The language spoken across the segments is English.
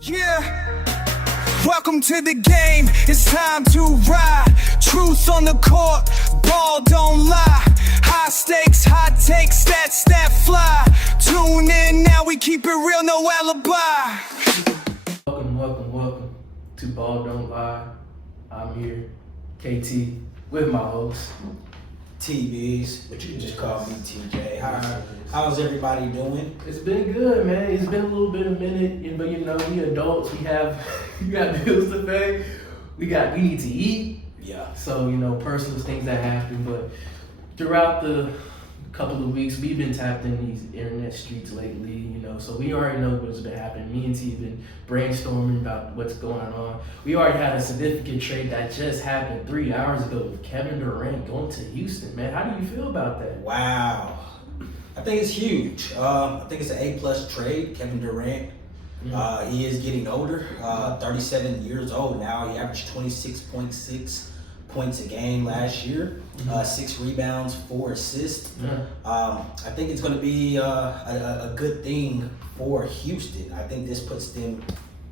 Yeah, welcome to the game. It's time to ride. Truth on the court, ball don't lie. High stakes, hot takes, stats that fly. Tune in now, we keep it real, no alibi. Welcome to Ball Don't Lie. I'm here, KT, with my host. TVs, but you can just call me TJ. How's everybody doing? It's been good, man. It's been a little bit a minute, but you know, we adults, we got bills to pay. We need to eat. Yeah. So, you know, personal things that happen, but throughout the couple of weeks, we've been tapped in these internet streets lately, you know, so we already know what's been happening. Me and T have been brainstorming about what's going on. We already had a significant trade that just happened 3 hours ago with Kevin Durant going to Houston, man. How do you feel about that? Wow. I think it's huge. I think it's an A+ trade. Kevin Durant, he is getting older, 37 years old now. He averaged 26.6 points a game last year, 6 rebounds, 4 assists. I think it's going to be a good thing for Houston. I think this puts them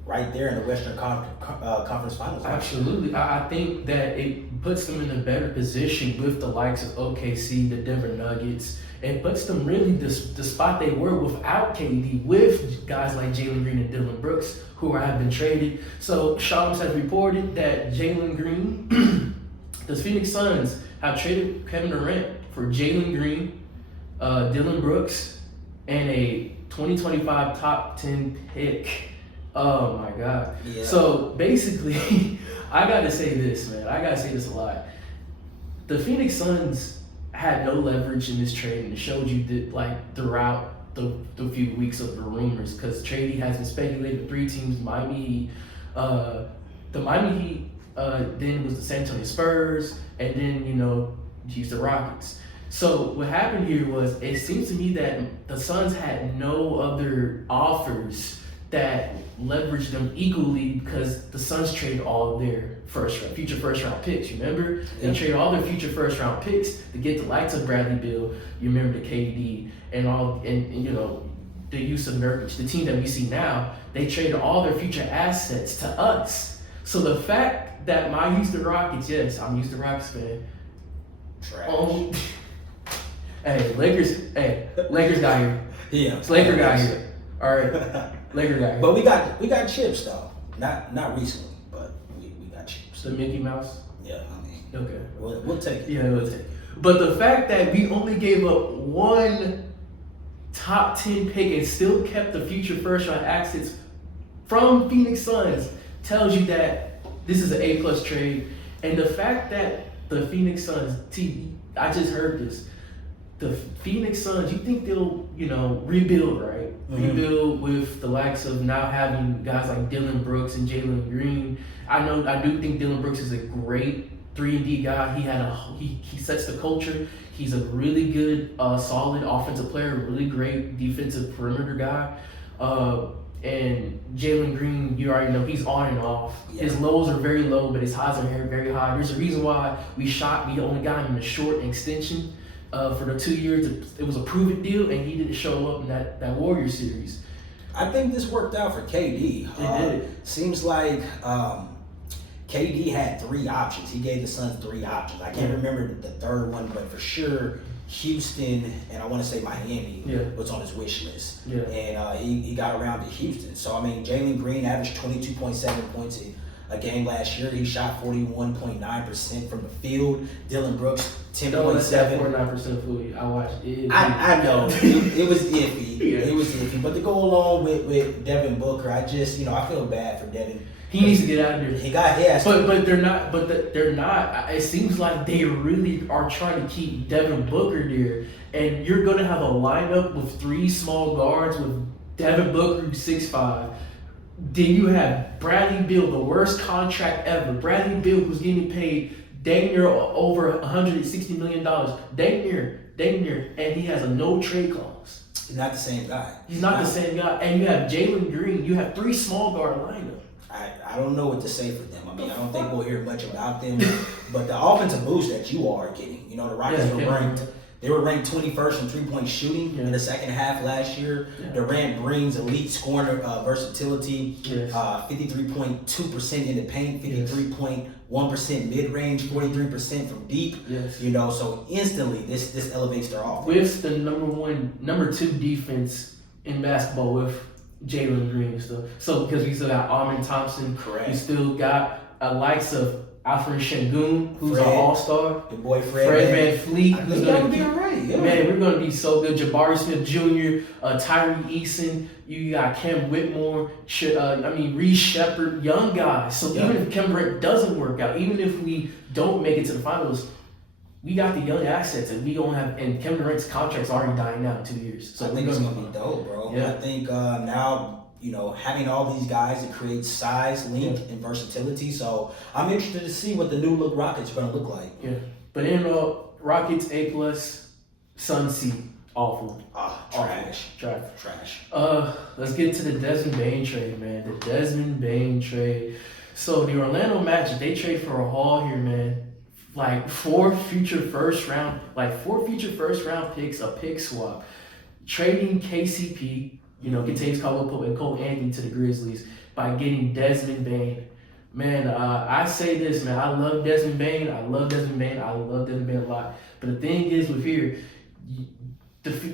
right there in the Western Conference Finals. Absolutely. I think that it puts them in a better position with the likes of OKC, the Denver Nuggets, and puts them really the spot they were without KD, with guys like Jalen Green and Dylan Brooks, who have been traded. So Shams has reported that Jalen Green, the Phoenix Suns have traded Kevin Durant for Jalen Green, Dylan Brooks, and a 2025 top 10 pick. Oh my God. Yeah. So basically, I gotta say this, man. I gotta say this a lot. The Phoenix Suns had no leverage in this trade, and it showed you that, like, throughout the few weeks of the rumors, because trading has been speculated with 3 teams: Miami Heat, the Miami Heat, then was the San Antonio Spurs, and then, you know, Houston Rockets. So what happened here was, it seems to me that the Suns had no other offers that leveraged them equally, because the Suns traded all of their future first round picks. You remember? They traded all their future first round picks to get the likes of Bradley Beal. You remember the KD and you know, the use of Nurkic, the team that we see now. They traded all their future assets to us. So the fact that my Houston Rockets, yes, I'm a Houston Rockets fan. Trash. Lakers got here. Yeah. It's Laker got here. All right. Laker guy. But we got chips though. Not recently, but we got chips. The Mickey Mouse? Yeah, I mean. Okay. We'll take it. Yeah, we'll take it. But the fact that we only gave up one top 10 pick and still kept the future first round assets from Phoenix Suns tells you that this is an A+ trade. And the fact that the Phoenix Suns, I just heard this. The Phoenix Suns, you think they'll, you know, rebuild, right? Rebuild with the likes of now having guys like Dylan Brooks and Jalen Green. I do think Dylan Brooks is a great 3-and-D guy. He sets the culture. He's a really good, solid offensive player, really great defensive perimeter guy. And Jalen Green, you already know, he's on and off. Yeah. His lows are very low, but his highs are very high. There's a reason why we only got him in a short extension. For the 2 years, it was a prove-it deal, and he didn't show up in that Warriors series. I think this worked out for KD. It did. Seems like KD had 3 options. He gave the Suns 3 options. I can't remember the third one, but for sure, Houston and I want to say Miami was on his wish list. Yeah. And he got around to Houston. So, I mean, Jalen Green averaged 22.7 points a game last year. He shot 41.9% from the field. Dylan Brooks, 10.7. 49% fluid. I watched it. I know. it was iffy. Yeah. It was iffy. But to go along with Devin Booker, I feel bad for Devin. He needs to get out of there. He got his. But they're not. They're not. It seems like they really are trying to keep Devin Booker there, and you're going to have a lineup with 3 small guards with Devin Booker, who's 6'5". Then you have Bradley Beal, the worst contract ever. Bradley Beal was getting paid dang near over $160 million. Dang near, and he has a no trade clause. He's not the same guy. He's not the same guy. And you have Jalen Green. You have 3 small guard lineup. I don't know what to say for them. I mean, I don't think we'll hear much about them. But the offensive boost that you are getting, you know, the Rockets are ranked They were ranked 21st in three-point shooting in the second half last year. Durant brings elite scoring versatility, 53.2% in the paint, 53.1% mid-range, 43% from deep. You know, so instantly this elevates their offense. With the number two defense in basketball with Jalen Green and stuff. So because we still got Amen Thompson, correct. We still got a likes of Alfred Şengün, who's an all-star. Your boy Fred Van Fleet. Who's gonna be all right. Yeah. Man, we're gonna be so good. Jabari Smith Jr., Tyree Eason. You got Cam Whitmore. Reed Shepard. Young guys. So even if Kevin Durant doesn't work out, even if we don't make it to the finals, we got the young assets, and we gonna have. And Kevin Durant's contract's already dying out in 2 years. So I think it's gonna be dope, bro. Yeah. I think now, you know, having all these guys, it creates size, length, and versatility. So I'm interested to see what the new look Rockets are gonna look like. Yeah, but in Rockets A+, Sun C, awful. Trash. Let's get to the Desmond Bane trade, man. The Desmond Bane trade. So the Orlando Magic, they trade for a haul here, man. Like four future first round picks, a pick swap, trading KCP. You know, Kentavious Caldwell-Pope and Cole Anthony to the Grizzlies by getting Desmond Bane. Man, I say this, man. I love Desmond Bane. I love Desmond Bane a lot. But the thing is, with here,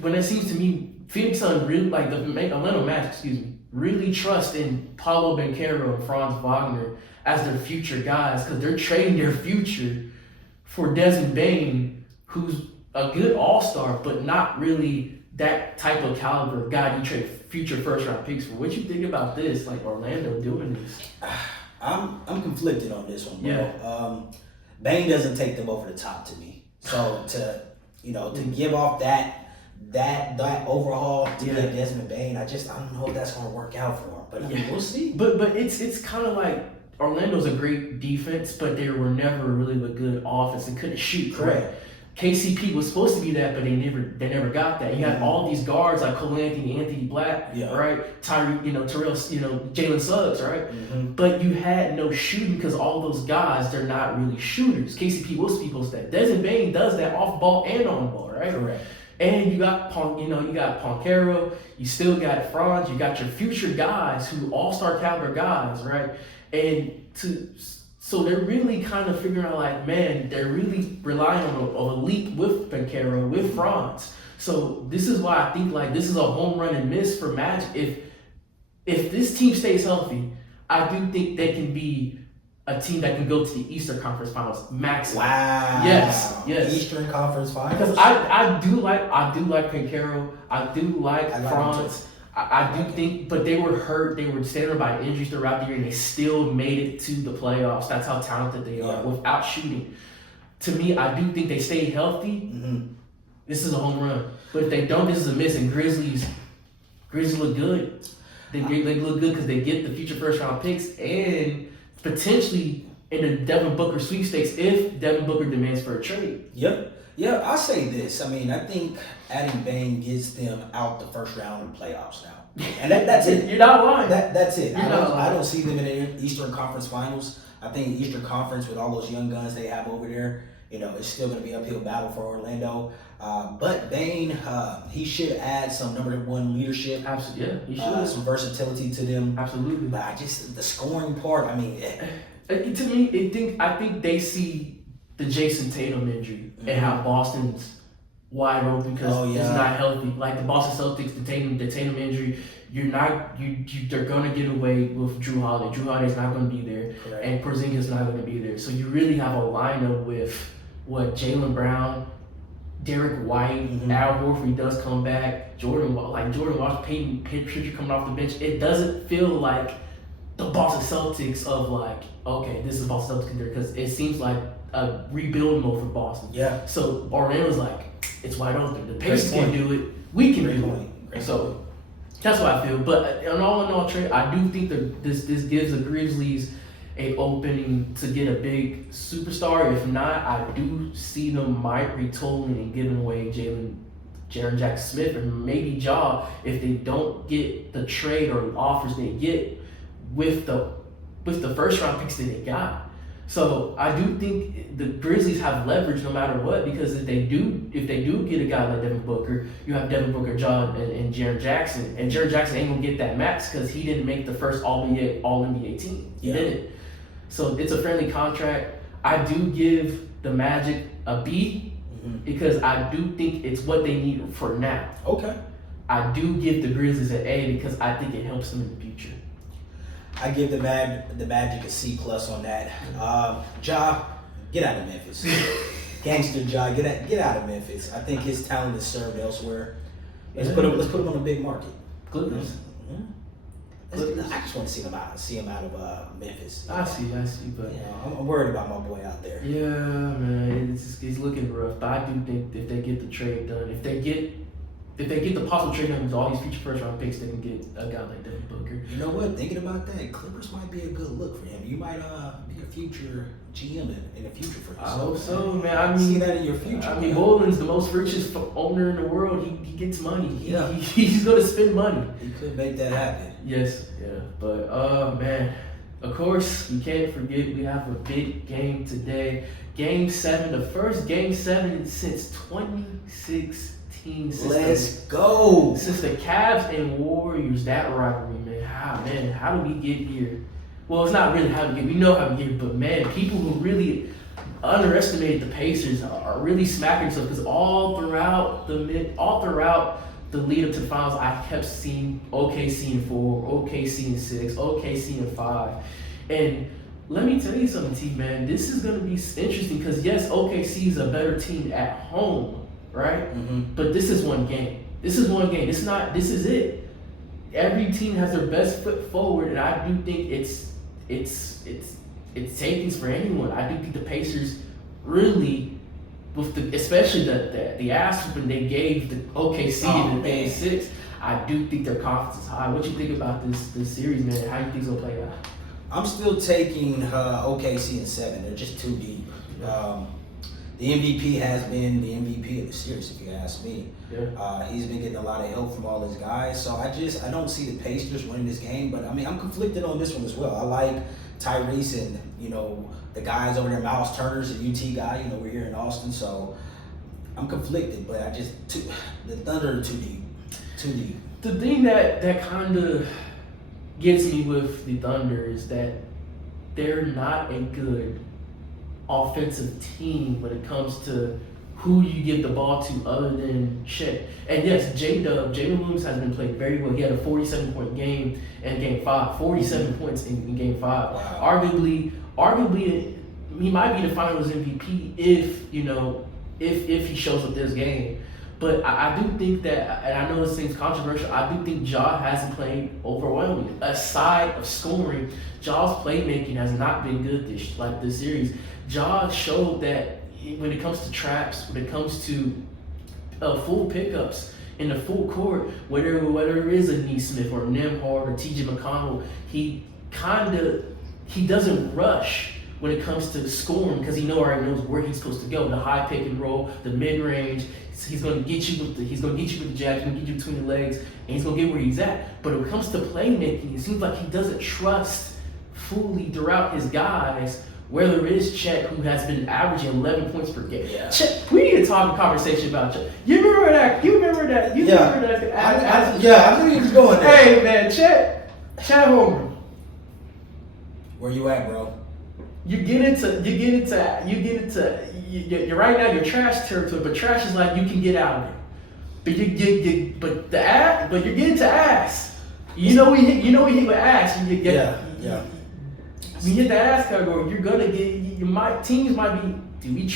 when it seems to me, Phoenix Suns really, like the Orlando Magic, really trust in Paolo Banchero and Franz Wagner as their future guys, because they're trading their future for Desmond Bane, who's a good all-star, but not really that type of caliber guy you trade future first round picks for. What you think about this? Like Orlando doing this? I'm conflicted on this one, bro. Bane doesn't take them over the top to me. So to give off that overhaul to get Desmond Bane, I don't know if that's gonna work out for him. But I mean, we'll see. But it's kind of like Orlando's a great defense, but they were never really a good offense and couldn't shoot. Correct. KCP was supposed to be that, but they never got that. You had all these guards like Cole Anthony, Anthony Black, right? Tyree, Terrell, Jalen Suggs, right? But you had no shooting because all those guys, they're not really shooters. KCP was supposed to that. Desmond Bane does that off ball and on ball, right? Correct. And you got Poncaro, you still got Franz, you got your future guys who all-star caliber guys, right? So they're really kind of figuring out, like, man, they're really relying on a leap with Banchero, with Franz. So this is why I think, like, this is a home run and miss for Magic. If this team stays healthy, I do think they can be a team that can go to the Eastern Conference Finals max. Wow. Yes. Eastern Conference Finals. Because I do like Banchero. I do like Franz. I do think, but they were hurt. They were standing by injuries throughout the year, and they still made it to the playoffs. That's how talented they are without shooting. To me, I do think they stay healthy. This is a home run. But if they don't, this is a miss. And Grizzlies look good. They look good because they get the future first round picks and potentially in the Devin Booker sweepstakes if Devin Booker demands for a trade. Yeah, I'll say this. I mean, I think adding Bane gets them out the first round of the playoffs now. And that's it. You're not lying. That's it. I don't see them in the Eastern Conference Finals. I think the Eastern Conference, with all those young guns they have over there, it's still going to be an uphill battle for Orlando. But Bane, he should add some number one leadership. Absolutely, yeah, he should. Some versatility to them. Absolutely. But the scoring part, I mean... To me, I think they see the Jason Tatum injury and how Boston's wide open because it's not healthy. Like the Boston Celtics, the Tatum injury, they're gonna get away with Drew Holiday. Drew Holiday's not gonna be there, and Porzingis not gonna be there. So you really have a lineup with Jaylen Brown, Derek White, Al Horford does come back, Jordan Washington, Peyton Pritchard coming off the bench. It doesn't feel like the Boston Celtics of like, okay, this is Boston Celtics because it seems like a rebuild mode for Boston. Yeah. So Orlando's like, it's wide open. The Pacers can do it. We can do it. So that's what I feel. But in all trade, I do think that this gives the Grizzlies a opening to get a big superstar. If not, I do see them might retooling and giving away Jaren Jackson Smith and maybe Ja if they don't get the trade or offers they get with the first round picks that they got. So I do think the Grizzlies have leverage no matter what, because if they do get a guy like Devin Booker, you have Devin Booker, John, and Jaren Jackson, and Jaren Jackson ain't gonna get that max because he didn't make the first All NBA team. He didn't. So it's a friendly contract. I do give the Magic a B because I do think it's what they need for now. Okay. I do give the Grizzlies an A because I think it helps them in the future. I give the Magic a C+ on that. Ja, get out of Memphis. Gangster Ja, get out of Memphis. I think his talent is served elsewhere. Let's put him on a big market. Clippers. I just want to see him out of Memphis. I see, but I'm worried about my boy out there. yeah, man, it's looking rough. But I do think if they get the trade done, if they get the possible trade done with all these future first round picks, they can get a guy like Devin Booker. You know what? Thinking about that, Clippers might be a good look for him. You might be a future GM in the future for him. I hope so, man. I mean, see that in your future. I mean, Boland's the most richest owner in the world. He gets money. He's gonna spend money. He could make that happen. Yes, yeah. But man, of course we can't forget we have a big game today. Game 7, the first Game 7 since 2016. Let's go. Since the Cavs and Warriors, that rivalry, man. How do we get here? Well, it's not really how we get. We know how we get here, but man, people who really underestimated the Pacers are really smacking themselves because all throughout the lead up to the finals, I kept seeing OKC in 4, OKC in 6, OKC in 5, and let me tell you something, T, man. This is gonna be interesting because yes, OKC is a better team at home. Right? But this is one game. This is it. Every team has their best foot forward, and I do think it's takings for anyone. I do think the Pacers really, especially the ass whooping they gave the OKC in the Game 6, I do think their confidence is high. What you think about this series, man? How you think it's gonna play out? I'm still taking OKC in 7. They're just too deep. The MVP has been the MVP of the series, if you ask me. Yeah. He's been getting a lot of help from all his guys. So I don't see the Pacers winning this game. But, I mean, I'm conflicted on this one as well. I like Tyrese and, the guys over there, Miles Turner's a UT guy. We're here in Austin. So I'm conflicted. But the Thunder are too deep. Too deep. The thing that kind of gets me with the Thunder is that they're not a good offensive team when it comes to who you give the ball to other than Chet. And yes, Jalen Williams has been playing very well. He had a 47-point game in Game 5, 47 points in Game 5. Wow. Arguably, he might be the Finals MVP if he shows up this game. But I do think that, and I know this seems controversial, I do think Ja hasn't played overwhelmingly. Aside of scoring, Ja's playmaking has not been good this series. Ja showed that when it comes to traps, when it comes to full pickups in the full court, whether it is a Neesmith or Nembhard or T.J. McConnell, he doesn't rush when it comes to scoring because he already knows where he's supposed to go. The high pick and roll, the mid range. He's going to get you with the jab. He's going to get you between the legs, and he's going to get where he's at. But when it comes to playmaking, it seems like he doesn't trust fully throughout his guys. Whether it is Chet, who has been averaging 11 points per game. Yeah. Chet, we need to talk a conversation about Chet. You remember that? Remember that? I knew he was going there. Hey, man, Chet Holmgren. Where you at, bro? You get into you're right now you're trash territory, but trash is like you can get out of it. But you're getting to ass. We hit with ass. When you hit that ass category, you're gonna get teams might be. Do we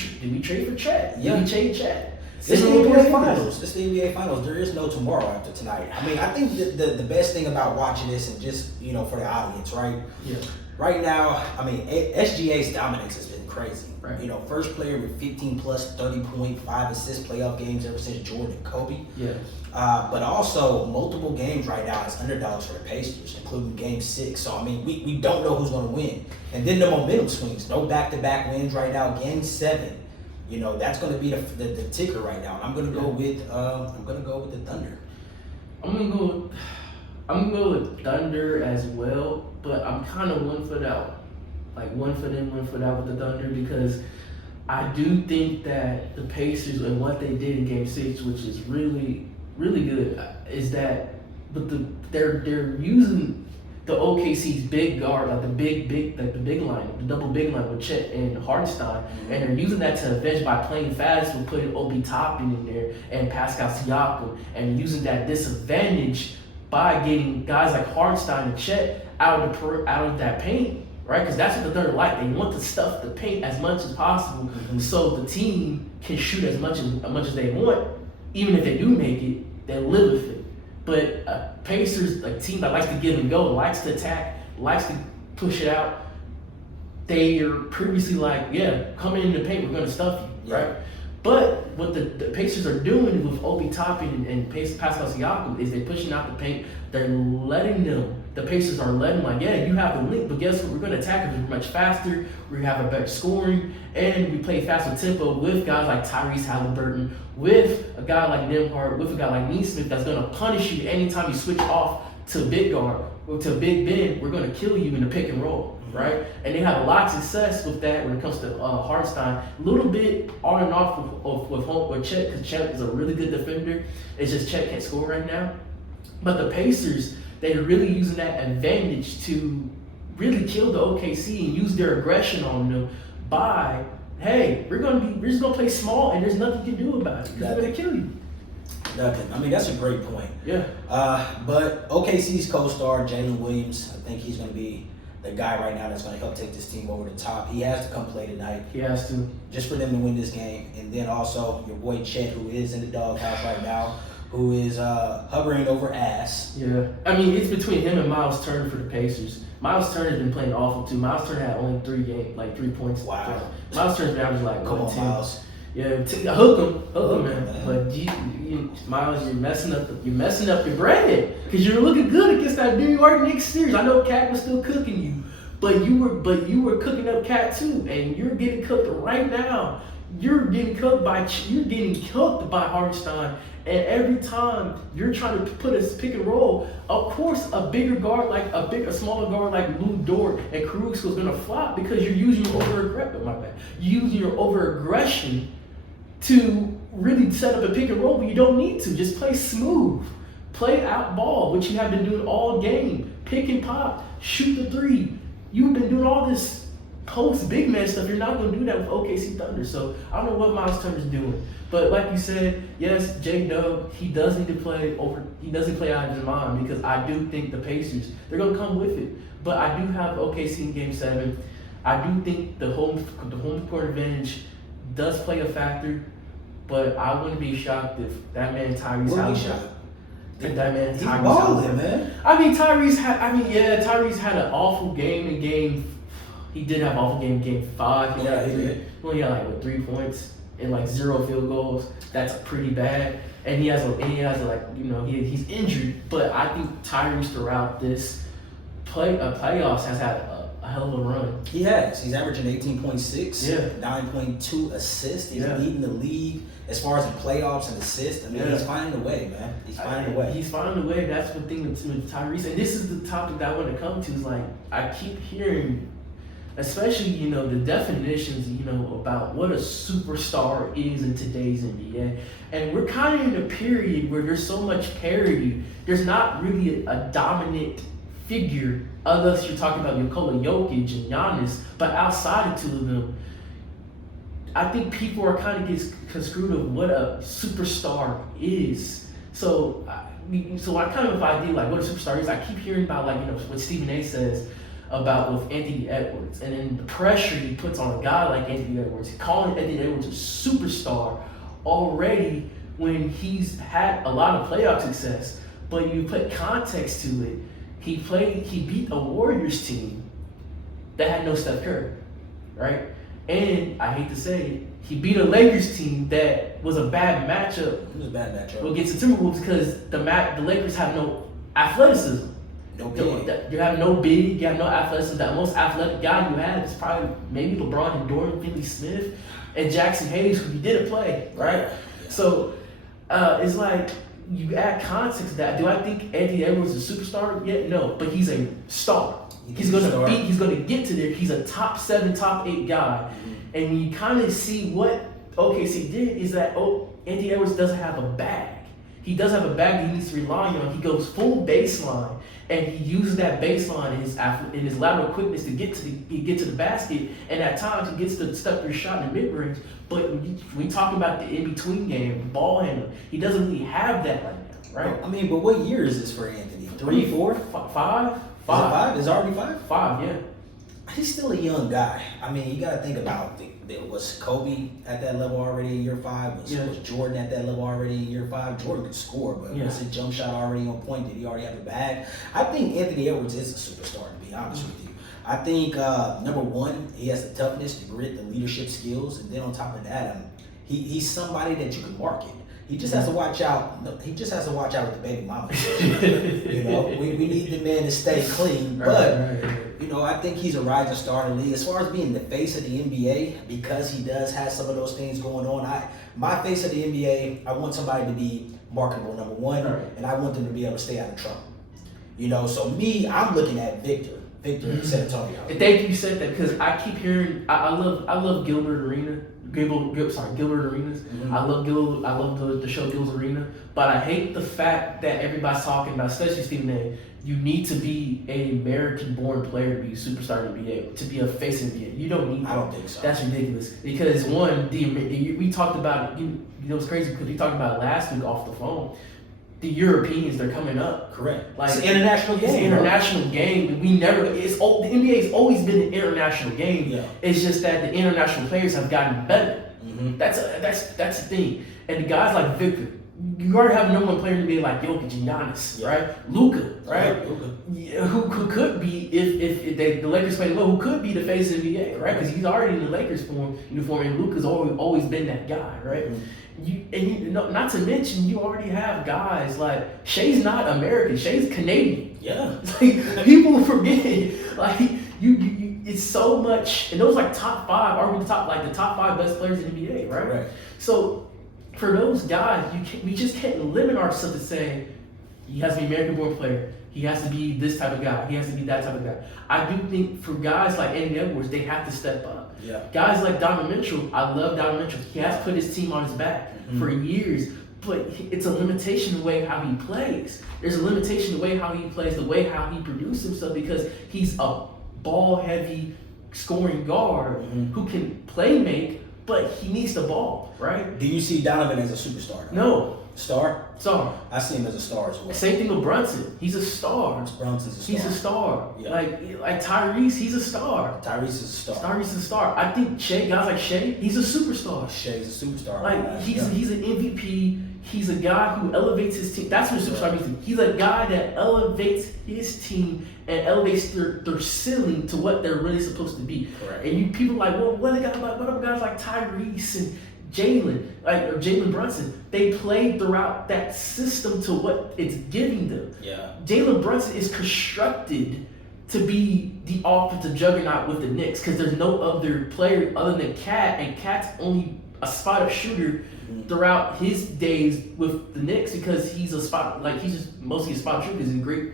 trade for Chet? Yeah. Do we trade Chet? It's the NBA Finals. It's the NBA Finals. There is no tomorrow after tonight. I mean, I think the best thing about watching this and just for the audience, right? Yeah. Right now, I mean, SGA's dominance has been crazy. Right. First player with 15 plus 30.5 assist playoff games ever since Jordan and Kobe. Yeah. But also multiple games right now as underdogs for the Pacers, including Game 6. So I mean, we don't know who's going to win. And then the momentum swings. No back-to-back wins right now. Game 7. That's going to be the ticker right now. And I'm going to go with the Thunder. I'm gonna go with Thunder as well, but I'm kind of one foot out like one foot in, one foot out with the Thunder, because I do think that the Pacers and what they did in Game 6, which is really, really good, is that they're using the OKC's big guard, like the big line, the double big line with Chet and Hartenstein, and they're using that to avenge by playing fast with putting Obi Toppin in there and Pascal Siakam, and using that disadvantage by getting guys like Hartenstein and Chet out of that paint, right? Because that's what the Thunder like. They want to stuff the paint as much as possible, so the team can shoot as much as they want. Even if they do make it, they'll live with it. But Pacers, a team that likes to give and go, likes to attack, likes to push it out, they are previously like, yeah, come in the paint, we're going to stuff you, right? But what the Pacers are doing with Obi Toppin and Pascal Siakam is they're pushing out the paint. They're letting them, the Pacers are letting like, yeah, you have the link, but guess what? We're going to attack because we're much faster, we have a better scoring, and we play faster tempo with guys like Tyrese Halliburton, with a guy like Nembhard, with a guy like Neesmith that's going to punish you anytime you switch off to big guard or to big Ben. We're going to kill you in the pick and roll, right? And they have a lot of success with that when it comes to Hartenstein. A little bit on and off with Chet, because Chet is a really good defender. It's just Chet can't score right now. But the Pacers, they're really using that advantage to really kill the OKC and use their aggression on them by, hey, we're just gonna play small and there's nothing you can do about it because they're gonna kill you. Nothing. I mean, that's a great point. Yeah. But OKC's co-star Jalen Williams, I think he's gonna be the guy right now that's gonna help take this team over the top. He has to come play tonight. He has to. Just for them to win this game. And then also your boy Chet, who is in the doghouse right now, who is hovering over ass. Yeah. I mean, it's between him and Miles Turner for the Pacers. Miles Turner's been playing awful too. Miles Turner had only 3 points. Wow. Miles Turner's been averaging like Come on, 10. Miles. Yeah, hook him, man. But Miles, you're messing up your brand because you're looking good against that New York Knicks series. I know Cat was still cooking you, but you were cooking up Cat too, and you're getting cooked right now. You're getting cooked by Hartenstein, and every time you're trying to put a pick and roll, of course a smaller guard like Lou Dort and Caruso is gonna flop because you're using your over aggression to really set up a pick and roll, but you don't need to. Just play smooth, play out ball, which you have been doing all game. Pick and pop, shoot the three. You've been doing all this post big man stuff. You're not going to do that with OKC Thunder. So I don't know what Miles Turner's doing. But like you said, yes, J-Dub, he does need to play over. He doesn't play out of his mind because I do think the Pacers, they're going to come with it. But I do have OKC in Game 7. I do think the home court advantage does play a factor. But I wouldn't be shocked if that man Tyrese Halliburton. He's balling, man. I mean, Tyrese had an awful game in game. He did have an awful game in Game 5. He did. He only had like 3 points and like 0 field goals. That's pretty bad. And he's injured. But I think Tyrese throughout this playoffs has had a hell of a run. He has. He's averaging 18.6. Yeah. 9.2 assists. He's leading the league as far as in playoffs and assists. I mean, he's finding a way, man. He's finding a way. He's finding a way. That's the thing with Tyrese. And this is the topic that I want to come to. Is like I keep hearing, especially the definitions about what a superstar is in today's NBA. And we're kind of in a period where there's so much parity. There's not really a dominant figure, unless you're talking about Nikola Jokic and Giannis, but outside of two of them, I think people are kind of getting construed of what a superstar is. So I kind of idea like what a superstar is. I keep hearing about what Stephen A. says about with Anthony Edwards, and then the pressure he puts on a guy like Anthony Edwards, calling Anthony Edwards a superstar already when he's had a lot of playoff success. But you put context to it. He beat a Warriors team that had no Steph Curry, right? And I hate to say it, he beat a Lakers team that was a bad matchup. It was a bad matchup Against the Timberwolves because the Lakers have no athleticism. No big. You have no big, you have no athleticism. The most athletic guy you have is probably maybe LeBron and Dorian Finney-Smith and Jackson Hayes, who he didn't play, right? Yeah. So it's like, you add context to that. Do I think Anthony Edwards is a superstar yet? No, but he's a star. He's gonna get to there. He's a top 7, top 8 guy. And when you kind of see what OKC did is that Anthony Edwards doesn't have a bag. He does have a bag he needs to rely on. He goes full baseline, and he uses that baseline in his lateral quickness to get to the basket. And at times he gets to step through shot in the mid range. But when you talk about the in between game, the ball handler, he doesn't really have that right now, right? I mean, but what year is this for Anthony? 3, 4, 5? 5? Is it already 5? 5, yeah. He's still a young guy. I mean, you got to think about was Kobe at that level already in year 5? Was Jordan at that level already in year 5? Jordan could score, but was his jump shot already on point? Did he already have a bag? I think Anthony Edwards is a superstar, to be honest with you. I think, number one, he has the toughness, the grit, the leadership skills, and then on top of that, he's somebody that you can market. He just has to watch out. He just has to watch out with the baby mama. You know, we need the man to stay clean. But you know, I think he's a rising star in the league. As far as being the face of the NBA, because he does have some of those things going on. My face of the NBA, I want somebody to be marketable, number one, and I want them to be able to stay out of trouble. You know, so I'm looking at Victor in San Antonio. Thank you said that, because I keep hearing I love Gilbert Arenas. I love the show Gil's Arena, but I hate the fact that everybody's talking about, especially Stephen A. You need to be an American-born player to be a superstar in the NBA, to be a face in the NBA. You don't need that. I don't think so. That's ridiculous. Because one, we talked about it. You know, it's crazy because we talked about it last week off the phone. The Europeans, they're coming up. Correct. Like, it's an international game. It's an international game. The NBA has always been an international game. Yeah. It's just that the international players have gotten better. That's the thing. And the guys like Victor, you already have a number one player in the NBA like Jokic and Giannis, right? Luka, right? Who could be, if the Lakers play well, who could be the face of the NBA, right? Because he's already in the Lakers uniform, and Luka's always been that guy, right? Not to mention, you already have guys like Shea's not American, Shea's Canadian. Yeah. Like, people forget, like you it's so much, and those like top 5, arguably the top 5 best players in the NBA, right? Right. So for those guys, we just can't limit ourselves to saying he has to be an American-born player. He has to be this type of guy. He has to be that type of guy. I do think for guys like Anthony Edwards, they have to step up. Yeah. Guys like Donovan Mitchell, I love Donovan Mitchell. He has put his team on his back for years, but it's a limitation the way how he plays. There's a limitation the way how he plays, the way how he produces himself, because he's a ball-heavy scoring guard who can play make, but he needs the ball, right? Do you see Donovan as a superstar? No. Star? Star. I see him as a star as well. Same thing with Brunson. He's a star. Brunson's a star. He's a star. Yeah. Like Tyrese, he's a star. Tyrese is a star. Tyrese is a star. I think guys like Shea, he's a superstar. Shea's a superstar. Like he's an MVP. He's a guy who elevates his team. That's what a superstar means. He's a guy that elevates his team and elevates their ceiling to what they're really supposed to be. Correct. And people like, well, what about guys like Tyrese and Jalen Brunson? They played throughout that system to what it's giving them. Yeah. Jalen Brunson is constructed to be the offensive juggernaut with the Knicks because there's no other player other than Cat, and Cat's only a spot-up shooter throughout his days with the Knicks because he's just mostly a spot shooter because he's a great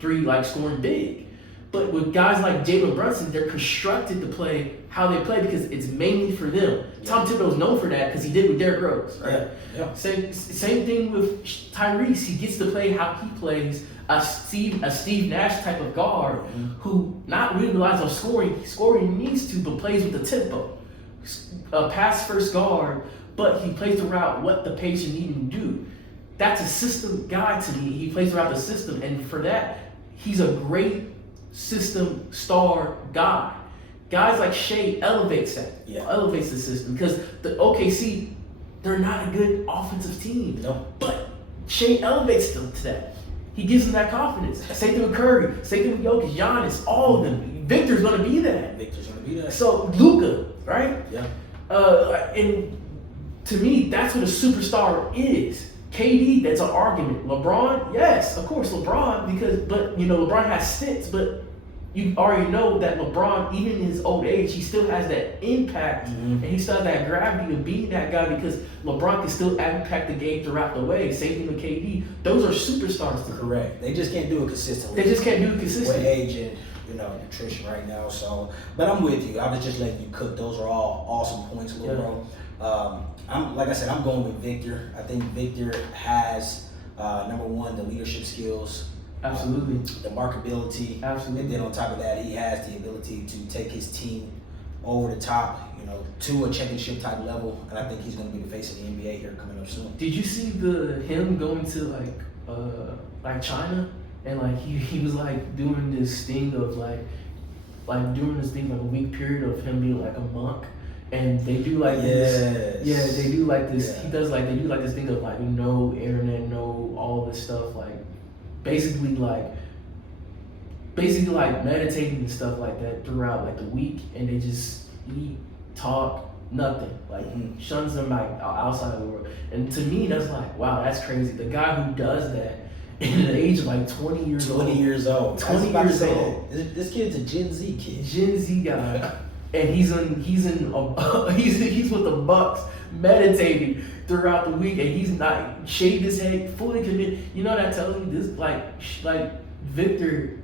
three, scoring big. But with guys like Jalen Brunson, they're constructed to play how they play because it's mainly for them. Yeah. Tom Thibodeau's known for that because he did with Derrick Rose, right? Yeah. Same thing with Tyrese. He gets to play how he plays, a Steve Nash type of guard who not really relies on scoring. Scoring needs to, but plays with the tempo. A pass first guard, but he plays throughout what the patient needs him to do. That's a system guy to me. He plays throughout the system, and for that, he's a great system star guy. Guys like Shea elevates that. Yeah. Elevates the system because the OKC, they're not a good offensive team. No. But Shea elevates them to that. He gives them that confidence. Same thing with Curry. Same thing with Jokic, Giannis, all of them. Victor's gonna be that. So Luka, right? Yeah. And to me, that's what a superstar is. KD, that's an argument. LeBron, yes, of course, LeBron, but LeBron has stints, but you already know that LeBron, even in his old age, he still has that impact and he still has that gravity of being that guy because LeBron can still impact the game throughout the way. Same thing with KD. Those are superstars. Correct. They just can't do it consistently. With age nutrition right now. So, but I'm with you. I was just letting you cook. Those are all awesome points, little bro. I'm going with Victor. I think Victor has number one, the leadership skills. Absolutely. The marketability. Absolutely. And then on top of that, he has the ability to take his team over the top, to a championship type level. And I think he's going to be the face of the NBA here coming up soon. Did you see him going to like China and like he was like doing this thing of like a week period of him being like a monk, and they do like this. Yeah, they do like this. Yeah. They do like this thing of like no internet, no all this stuff, like basically like meditating and stuff like that throughout like the week, and they just eat, talk, nothing, like shuns them like outside of the world. And to me, that's like, wow, that's crazy. The guy who does that at the age of like 20 years old. 20 years old. 20 years old. This kid's a Gen Z kid. Gen Z guy, and he's with the Bucks meditating throughout the week, and he's not shaved his head, fully committed. You know what that tells me? This like Victor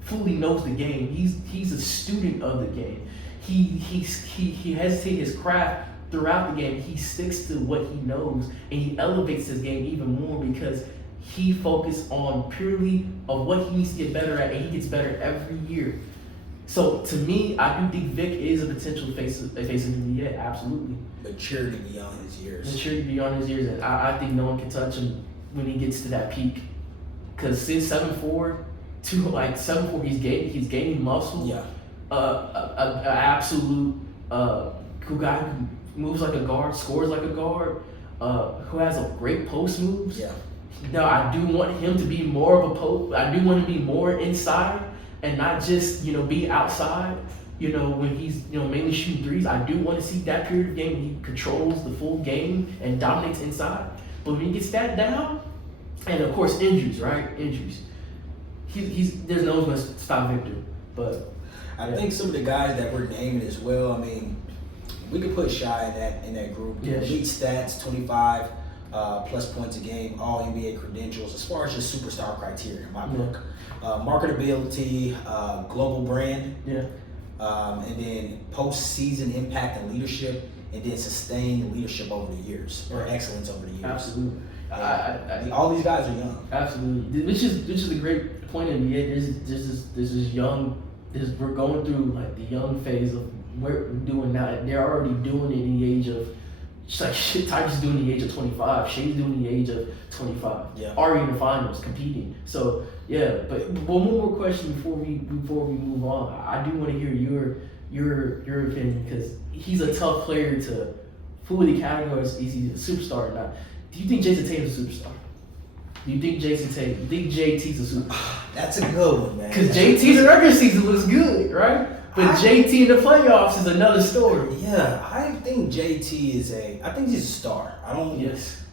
fully knows the game. He's a student of the game. He has taken his craft throughout the game. He sticks to what he knows, and he elevates his game even more because he focused on purely of what he needs to get better at, and he gets better every year. So to me, I do think Vic is a potential face of the NBA, absolutely. Maturity beyond his years. And I think no one can touch him when he gets to that peak. Because since 7'4" to like 7'4", he's gaining muscle. Yeah. An absolute guy who moves like a guard, scores like a guard, who has a great post moves. Yeah. Now I do want him to be more of a post. I do want him to be more inside and not just be outside. When he's mainly shooting threes. I do want to see that period of game when he controls the full game and dominates inside. But when he gets that down, and of course injuries, right? Injuries. There's no one going to stop Victor. But I think some of the guys that we're naming as well. I mean, we could put Shy in that group. Yeah. Elite stats, 25 plus points a game, all NBA credentials. As far as just superstar criteria in my book, marketability, global brand. Yeah. And then post-season impact and leadership, and then sustained leadership over the years, or excellence over the years. Absolutely. All these guys are young. Absolutely. Which is a great point in the NBA. This is young. We're going through like the young phase of what we're doing now. They're already doing it in the age of, just like Tyreek's doing the age of 25. Shay's doing the age of 25. Yeah. Already in the finals, competing. So yeah, but one more question before we move on. I do want to hear your opinion, because he's a tough player to fully categorize. Is he a superstar or not? Do you think Jason Tatum's a superstar? Do you think JT's a superstar? That's a good one, man. Because JT's regular season looks good, right? But JT in the playoffs is another story. Yeah, I think JT I think he's a star. I don't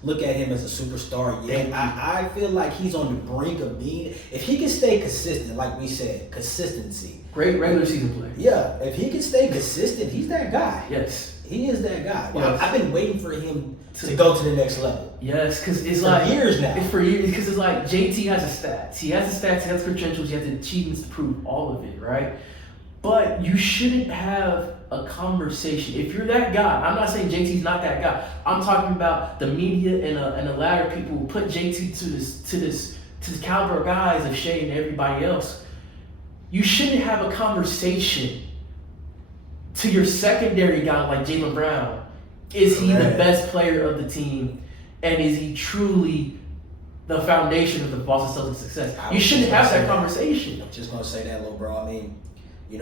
look at him as a superstar yet. I feel like he's on the brink of being, if he can stay consistent, like we said, consistency. Great regular season player. Yeah, if he can stay consistent, he's that guy. Yes. He is that guy. Yes. I've been waiting for him to go to the next level. Yes, because it's for like years now. It's for years, because it's like JT has the stats. He has the stats, he has credentials, he has the achievements to prove all of it, right? But you shouldn't have a conversation. If you're that guy, I'm not saying JT's not that guy. I'm talking about the media and the latter people who put JT to this caliber guys of Shea and everybody else. You shouldn't have a conversation to your secondary guy like Jaylen Brown. Is he the best player of the team? And is he truly the foundation of the Boston Celtics' success? You shouldn't have that conversation. I'm just going to say that, little bro. I mean,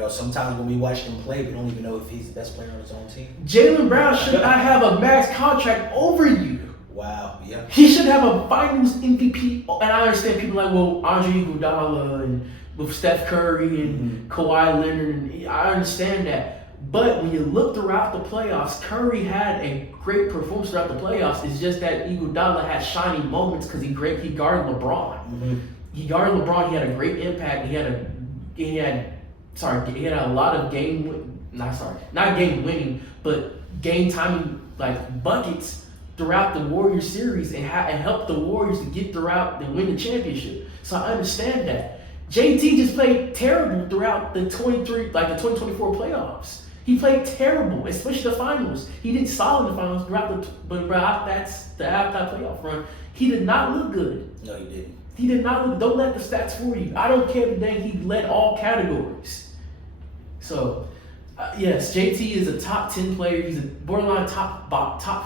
sometimes when we watch him play, we don't even know if he's the best player on his own team. Jaylen Brown should not have a max contract over you. Wow, yeah. He should have a finals MVP. And I understand people like, well, Andre Iguodala and with Steph Curry and Kawhi Leonard. And I understand that. But when you look throughout the playoffs, Curry had a great performance throughout the playoffs. It's just that Iguodala had shining moments because he guarded LeBron. Mm-hmm. He guarded LeBron. He had a great impact. He had a lot of not game winning, but game timing like buckets throughout the Warriors series and helped the Warriors to get throughout and win the championship. So I understand that. JT just played terrible throughout the 2024 playoffs. He played terrible, especially the finals. He did solid in the finals but that's the halftime playoff run. He did not look good. No, he didn't. He did not look. Don't let the stats fool you. I don't care if dang he led all categories. So, yes, JT is a top 10 player. He's a borderline top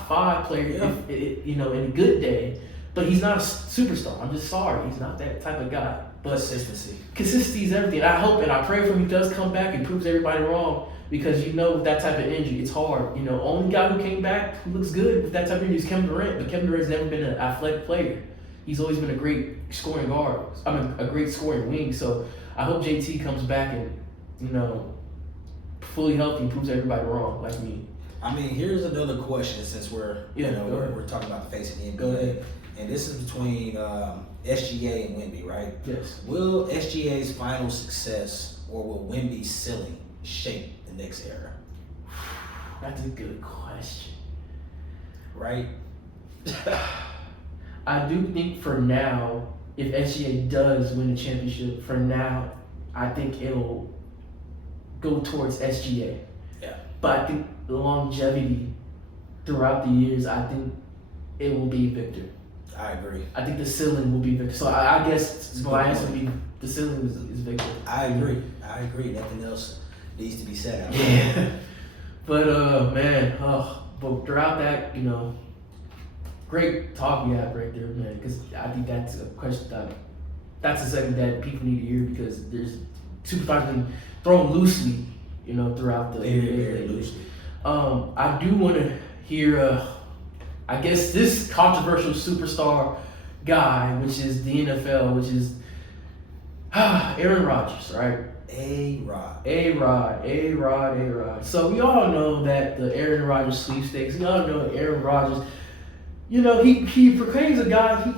5 player, in a good day. But he's not a superstar. I'm just sorry. He's not that type of guy. But consistency is everything. I hope and I pray for him he does come back and proves everybody wrong. Because with that type of injury, it's hard. Only guy who came back who looks good with that type of injury is Kevin Durant. But Kevin Durant's never been an athletic player. He's always been a great scoring guard. A great scoring wing. So I hope JT comes back and, fully healthy and proves everybody wrong, like me. I mean, here's another question since we're talking about the face of the NBA. Go ahead. And this is between SGA and Wemby, right? Yes. Will SGA's final success or will Wemby's ceiling shape the next era? That's a good question. Right? I do think for now, if SGA does win the championship, for now, I think it'll go towards SGA. Yeah. But I think the longevity throughout the years, I think it will be Victor. I agree. I think the ceiling will be Victor. So I guess my answer would be the ceiling is Victor. I agree. Nothing else needs to be said. Yeah. But but throughout that, great talk we have right there, man. Because I think that's a question that's a segment that people need to hear because there's superstars been thrown loosely, throughout the very loosely. I do want to hear, I guess this controversial superstar guy, which is the NFL, which is Aaron Rodgers, right? A-Rod. So we all know that the Aaron Rodgers sweepstakes. We all know Aaron Rodgers. He proclaims he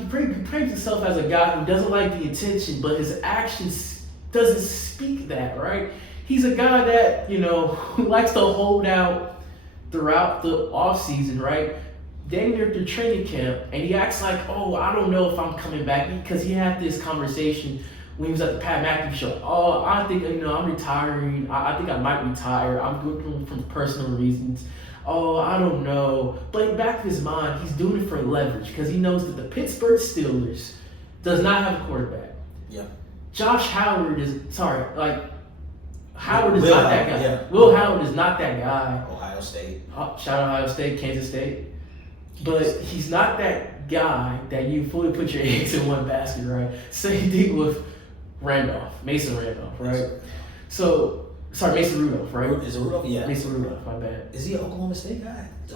proclaims himself as a guy who doesn't like the attention, but his actions doesn't speak that, right? He's a guy that, who likes to hold out throughout the offseason, right? Then you're at the training camp, and he acts like, I don't know if I'm coming back, because he had this conversation when he was at the Pat McAfee show. I think, I'm retiring. I think I might retire. I'm going from personal reasons. I don't know. But in the back of his mind, he's doing it for leverage, because he knows that the Pittsburgh Steelers does not have a quarterback. Yeah. Josh Howard is, Howard is Will not that Howard, guy. yeah. Will Howard is not that guy. Ohio State. Shout out Ohio State, Kansas State. But he's not that guy that you fully put your eggs in one basket, right? Same thing with Mason Randolph, right? Mason Rudolph, right? Is it Rudolph? Yeah. Mason Rudolph, my bad. Is he an Oklahoma State guy? I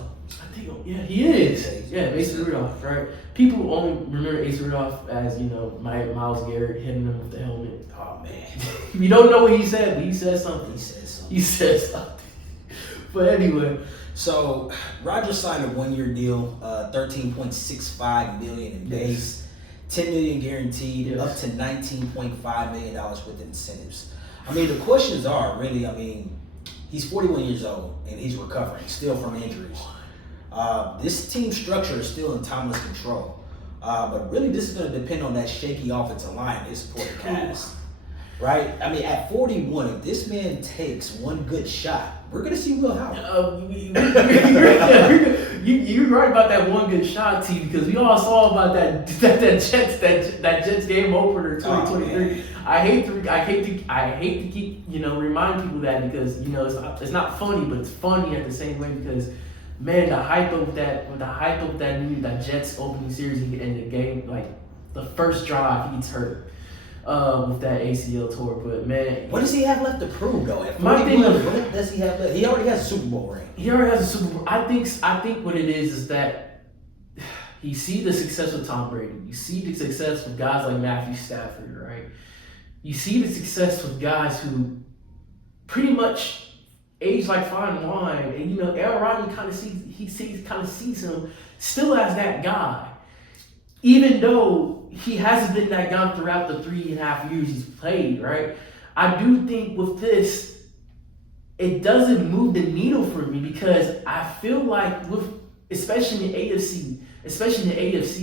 think, he is. Yeah, Mason Rudolph, right? People only remember Mason Rudolph as, Myles Garrett hitting him with the helmet. Oh, man. You don't know what he said, but he said something. He said something. But anyway. So, Rodgers signed a 1-year deal, $13.65 million in base, $10 million guaranteed, up to $19.5 million with incentives. I mean, the questions are really, he's 41 years old and he's recovering still from injuries. This team structure is still in Tomlin's control. But really, this is going to depend on that shaky offensive line they support the cast. Right? At 41, if this man takes one good shot, we're going to see Will Howard. You're right about that one good shot, T, because we all saw about that Jets game opener 2023. I hate to keep remind people that because it's not funny, but it's funny at the same way because man, the hype of that Jets opening series and the game, like the first drive, he gets hurt. With that ACL tour, but man, what does he have left to prove though? My thing, what does he have left? He already has a Super Bowl ring. He already has a Super Bowl. I think what it is that you see the success with Tom Brady. You see the success with guys like Matthew Stafford, right? You see the success with guys who pretty much age like fine wine, and Aaron Rodgers kind of sees him still as that guy. Even though he hasn't been that guy throughout the 3.5 years he's played, right? I do think with this, it doesn't move the needle for me because I feel like especially in the AFC,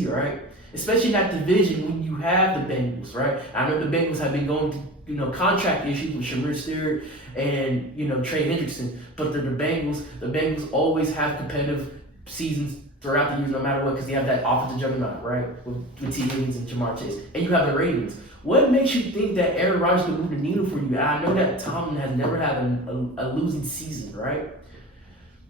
right? Especially in that division when you have the Bengals, right? I know the Bengals have been going through, contract issues with Shamir Stewart and, Trey Hendrickson, but the Bengals always have competitive seasons throughout the years, no matter what, because they have that offensive juggernaut, right? With T. Higgins and Jamar Chase. And you have the Ravens. What makes you think that Aaron Rodgers can move the needle for you? And I know that Tomlin has never had a losing season, right?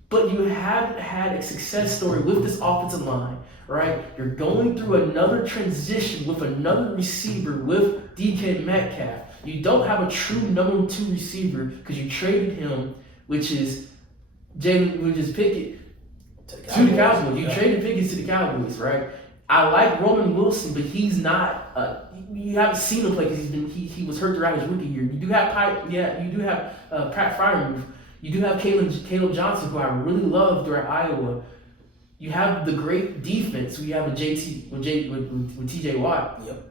But you haven't had a success story with this offensive line, right? You're going through another transition with another receiver with DK Metcalf. You don't have a true number 2 receiver because you traded him, which is Pickett, to the Cowboys. You traded Pickens to the Cowboys, right? I like Roman Wilson, but he's not. You haven't seen him play because he was hurt throughout his rookie year. You do have Pat Freiermuth. You do have Caleb Johnson, who I really loved during Iowa. You have the great defense. We have with T.J. Watt. Yep.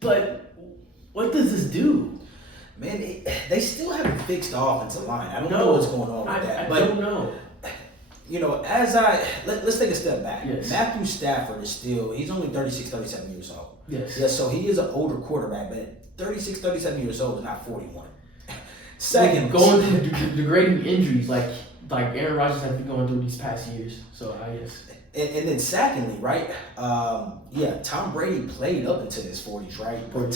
But what does this do? Man, they still haven't fixed the offensive line. I don't know what's going on with that. I don't know. Let's take a step back. Yes. Matthew Stafford he's only 36, 37 years old. Yes. Yeah, so he is an older quarterback, but at 36, 37 years old is not 41. Second, going through degrading injuries like Aaron Rodgers has been going through these past years. So I guess. And then secondly, right? Tom Brady played up into his 40s, right? But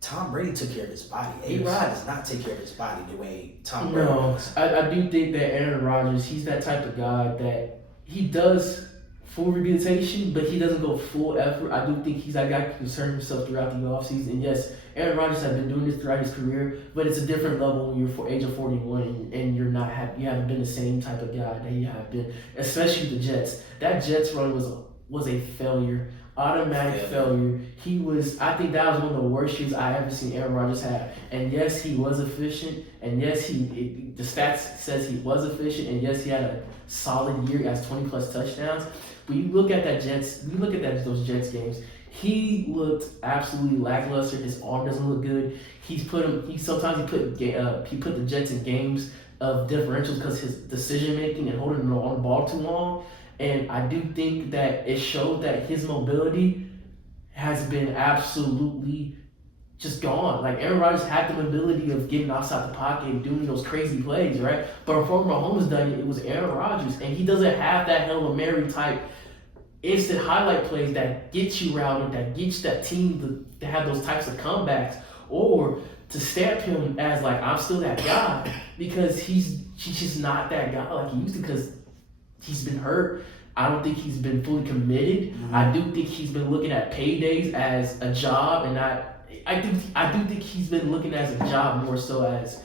Tom Brady took care of his body. A-Rod does not take care of his body the way Tom Brady does. I do think that Aaron Rodgers, he's that type of guy that he does full rehabilitation, but he doesn't go full effort. I do think he's that guy who concerned himself throughout the offseason. And yes, Aaron Rodgers has been doing this throughout his career, but it's a different level when you're age of 41 and you haven't been the same type of guy that you have been, especially the Jets. That Jets run was a failure. Automatic failure. I think that was one of the worst years I ever seen Aaron Rodgers have. And yes, he was efficient. And yes, the stats says he was efficient. And yes, he had a solid year. He has 20 plus touchdowns. But you look at those Jets games. He looked absolutely lackluster. His arm doesn't look good. He put the Jets in games of differentials because his decision making and holding on the ball too long. And I do think that it showed that his mobility has been absolutely just gone. Like Aaron Rodgers had the ability of getting outside the pocket and doing those crazy plays, right? But before Mahomes done it was Aaron Rodgers. And he doesn't have that Hail Mary type instant highlight plays that get you routed, that gets that team to have those types of comebacks, or to stamp him as like, I'm still that guy, because he's just not that guy like he used to, because he's been hurt. I don't think he's been fully committed. Mm-hmm. I do think he's been looking at paydays as a job, and I do think he's been looking as a job more so as,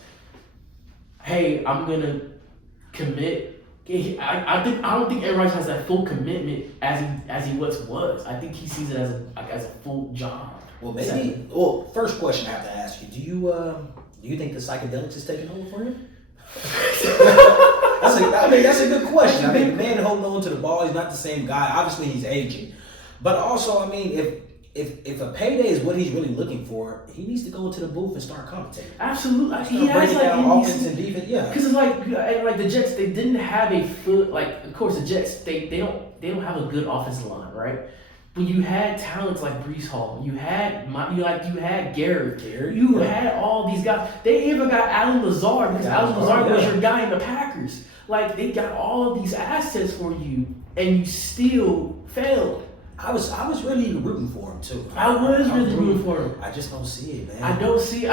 hey, I'm gonna commit. I don't think Aaron Rodgers has that full commitment as he once was. I think he sees it as a full job. Well, maybe. Well, first question I have to ask you: Do you think the psychedelics is taking over for him? That's a good question. I mean, the man holding on to the ball, he's not the same guy. Obviously, he's aging, but also, I mean, if a payday is what he's really looking for, he needs to go into the booth and start commentating. Absolutely, he has like offense and defense. Yeah, because it's like the Jets, they didn't have a foot. Like, of course, the Jets, they don't have a good offensive line, right? But you had talents like Breece Hall, you had Garrett, you had all these guys. They even got Allen Lazard, because Allen Lazard was your guy in the Packers. Like, they got all of these assets for you, and you still failed. I was really rooting for him too. I was really rooting for him. I just don't see it, man. I don't see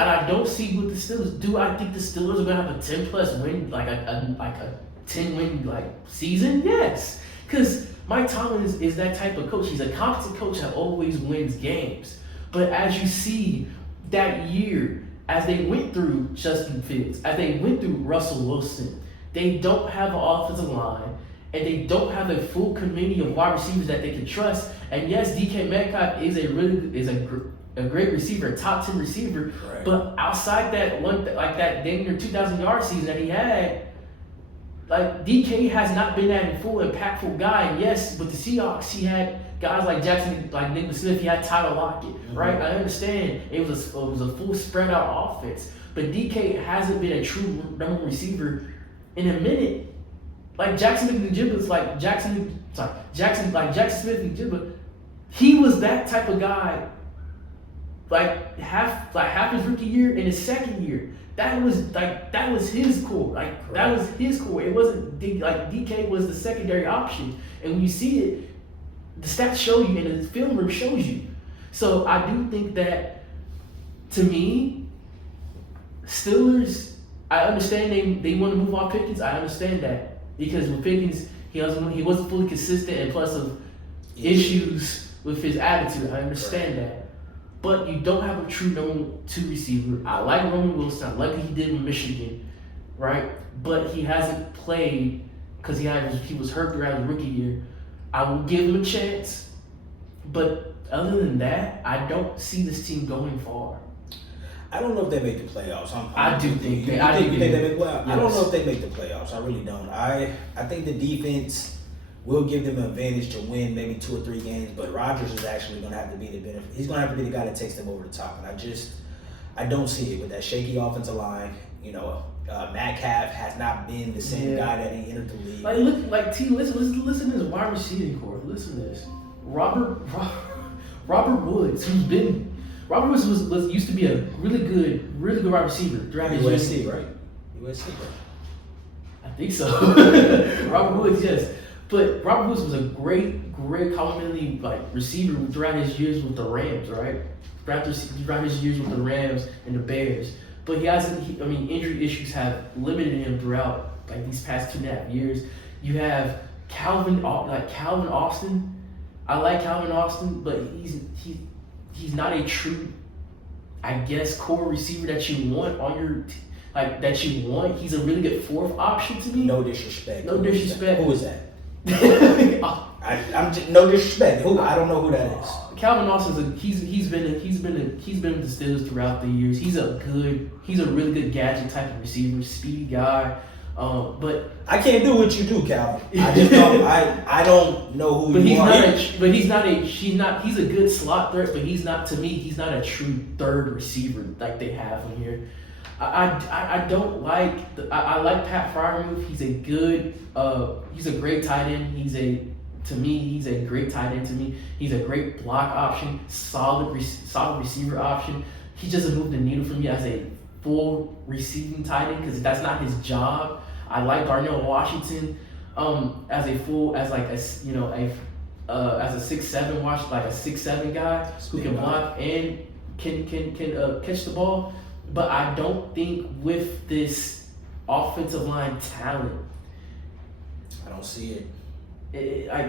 what the Steelers do. I think the Steelers are gonna have a 10+ win, like a 10-win season. Yes, because Mike Tomlin is that type of coach. He's a competent coach that always wins games. But as you see that year, as they went through Justin Fields, as they went through Russell Wilson, they don't have an offensive line, and they don't have a full committee of wide receivers that they can trust. And yes, DK Metcalf is a great receiver, a top 10 receiver. Right. But outside that that dang near 2,000-yard season that he had, like, DK has not been that full impactful guy. And yes, with the Seahawks, he had guys like Nicholas Smith. He had Tyler Lockett, mm-hmm. right? I understand it was a full spread out offense, but DK hasn't been a true number one receiver in a minute. Like Jackson Smith and Jibba, he was that type of guy. Like half his rookie year and his second year. That was his core. Like that was his core. It wasn't DK was the secondary option. And when you see it, the stats show you and the film room shows you. So I do think that, to me, Steelers, I understand they want to move off Pickens. I understand that. Because with Pickens, he wasn't fully consistent, and plus of issues with his attitude. I understand that. But you don't have a true number 2 receiver. I like Roman Wilson. I like what he did with Michigan, right? But he hasn't played because he was hurt throughout his rookie year. I will give him a chance, but other than that, I don't see this team going far. I don't know if they make the playoffs. I do think they. You think they make playoffs? Yes. I don't know if they make the playoffs. I really don't. I think the defense will give them an advantage to win maybe 2 or 3 games, but Rodgers is actually going to have to be the benefit. He's going to have to be the guy that takes them over the top, and I don't see it with that shaky offensive line. Metcalf has not been the same guy that he entered the league. Listen to this wide receiving core. Listen to this. Robert Woods, Robert Woods was used to be a really good wide receiver throughout his USC, right? USC, right? I think so. Robert Woods, yes. But Robert Woods was a great complimentary receiver throughout his years with the Rams, right? Throughout his years with the Rams and the Bears. But injury issues have limited him throughout these past 2.5 years. You have Calvin Austin. I like Calvin Austin, but he's not a true, I guess, core receiver that you want on your that you want. He's a really good 4th option to me. No disrespect. No disrespect. Who is that? I'm just, no disrespect. Who? I don't know who that is. Calvin Austin's he's been with the Steelers throughout the years. He's a really good gadget type of receiver, speedy guy. But I can't do what you do, Calvin. I just don't. I don't know who you are. He's a good slot threat, but he's not, to me, he's not a true 3rd receiver like they have in here. I don't like I like Pat Freiermuth. He's a great tight end. He's a great tight end to me. He's a great block option, solid receiver option. He doesn't move the needle for me as a full receiving tight end because that's not his job. I like Darnell Washington as a 6'7" like a 6'7" guy who can block and can catch the ball. But I don't think with this offensive line talent, I don't see it. I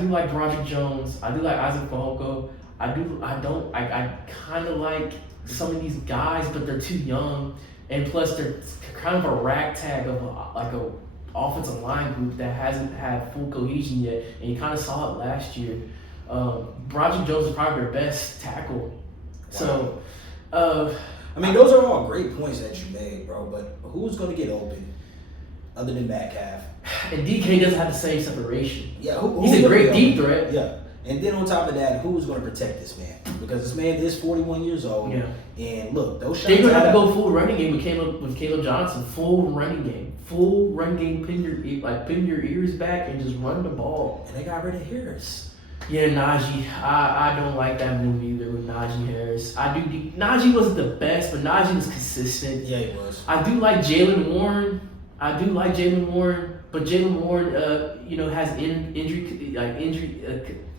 do like Broderick Jones. I do like Isaac Fehoko. I kind of like some of these guys, but they're too young, and plus they're kind of a ragtag of a offensive line group that hasn't had full cohesion yet. And you kind of saw it last year. Broderick Jones is probably their best tackle. Wow. So. Those are all great points that you made, bro. But who's going to get open other than Metcalf? And DK doesn't have the same separation. Yeah, he's a great deep threat. Yeah, and then on top of that, who's going to protect this man? Because this man is 41 years old. Yeah. And look, those shots. They're going to have to go full running game with Caleb Johnson. Full run game. Pin your ears back and just run the ball. And they got rid of Harris. Yeah, Najee. I don't like that move either with Najee Harris. Najee wasn't the best, but Najee was consistent. Yeah, he was. I do like Jalen Warren. But Jalen Warren, has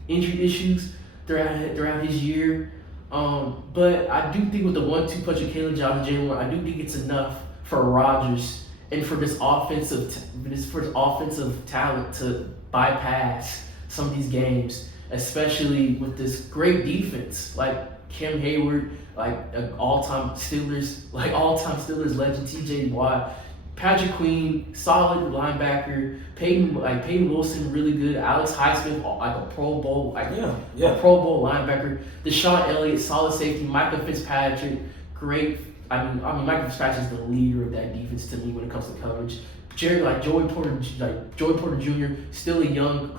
injury issues throughout his year. But I do think with the 1-2 punch of Caleb Johnson, Jalen Warren, I do think it's enough for Rodgers and for this offensive talent to bypass some of these games, especially with this great defense like Cam Hayward, like all-time Steelers legend T.J. Watt, Patrick Queen, solid linebacker, Peyton Wilson, really good, Alex Highsmith, like a Pro Bowl, a Pro Bowl linebacker, Deshaun Elliott, solid safety, Micah Fitzpatrick, great. Micah Fitzpatrick is the leader of that defense to me when it comes to coverage. Joey Porter Jr. still a young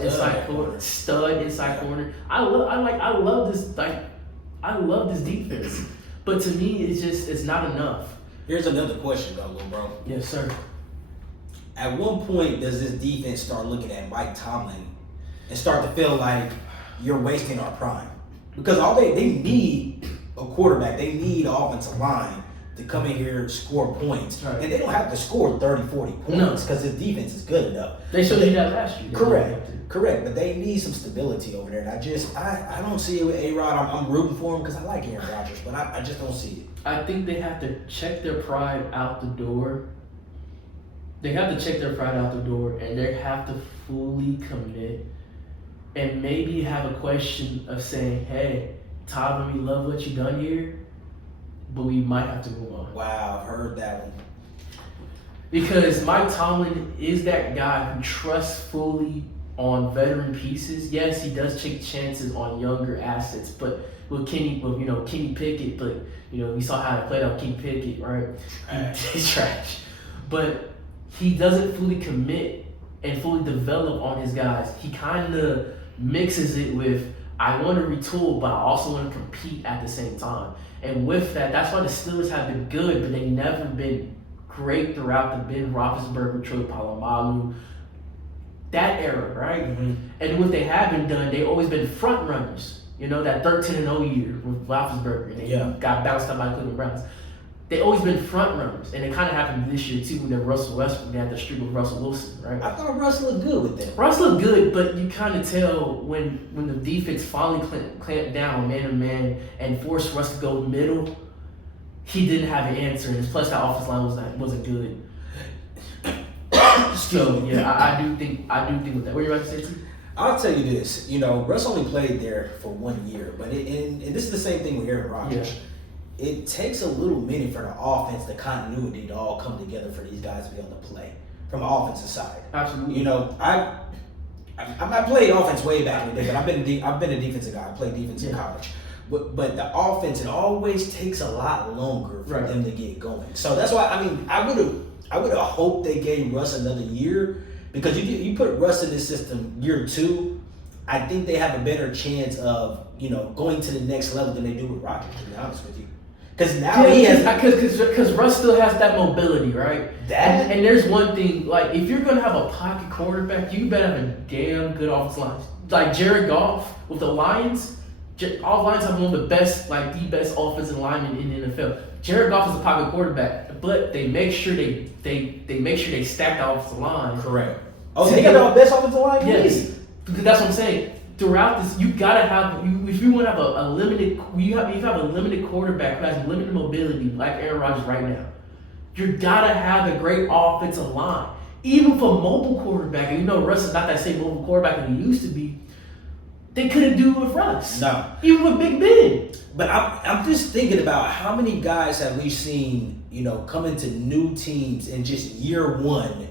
inside corner, stud inside corner. I love this defense, but to me it's not enough. Here's another question, though, little bro. Yes, sir. At one point, does this defense start looking at Mike Tomlin and start to feel like you're wasting our prime. Because all they need a quarterback, they need offensive line to come in here and score points. Right. And they don't have to score 30, 40 points because his defense is good enough. They showed you that last year. Correct. But they need some stability over there. And I don't see it with A-Rod. I'm rooting for him because I like Aaron Rodgers, but I just don't see it. I think they have to check their pride out the door. They have to check their pride out the door, and they have to fully commit and maybe have a question of saying, hey, Todd, we love what you done here, but we might have to move on. Wow, I've heard that one. Because Mike Tomlin is that guy who trusts fully on veteran pieces. Yes, he does take chances on younger assets, but with Kenny Pickett, but we saw how he played out Kenny Pickett, right? He's trash. But he doesn't fully commit and fully develop on his guys. He kind of mixes it with, I want to retool, but I also want to compete at the same time. And with that, that's why the Steelers have been good, but they've never been great throughout the Ben Roethlisberger, Troy Polamalu, that era, right? Mm-hmm. And what they have been done, they've always been front runners. That 13-0 year with Roethlisberger, and they got bounced out by Cleveland Browns. They always been front runners, and it kind of happened this year too with that Russell Westbrook. They had the streak with Russell Wilson, right? I thought Russ looked good with that. Russ looked good, but you kind of tell when the defense finally clamped down man to man and forced Russ to go middle, he didn't have an answer, and plus that offensive line wasn't good. So yeah, I do think with that. What are you about to say, too? I'll tell you this. Russ only played there for 1 year, but and this is the same thing with Aaron Rodgers. Yeah. It takes a little minute for the offense, the continuity to all come together for these guys to be able to play from the offensive side. Absolutely. I played offense way back in the day, but I've been a defensive guy. I played defense in college. But the offense, it always takes a lot longer for them to get going. So that's why I would have hoped they gave Russ another year, because you put Russ in this system year 2, I think they have a better chance of going to the next level than they do with Rodgers, to be honest with you. Because now he has, because Russ still has that mobility, right? And there's one thing, like, if you're gonna have a pocket quarterback, you better have a damn good offensive line. Like Jared Goff with the Lions, all Lions have one of the best offensive linemen in the NFL. Jared Goff is a pocket quarterback, but they make sure they stack the offensive line. Correct. Oh, so they got the best offensive line? Yes, because that's what I'm saying. Throughout this, you gotta have, if you want to have a limited, you have a limited quarterback who has limited mobility, like Aaron Rodgers right now. You gotta have a great offensive line, even for mobile quarterback. And Russ is not that same mobile quarterback that he used to be. They couldn't do it with Russ. No, even with Big Ben. But I'm just thinking about how many guys have we seen, come into new teams in just year 1.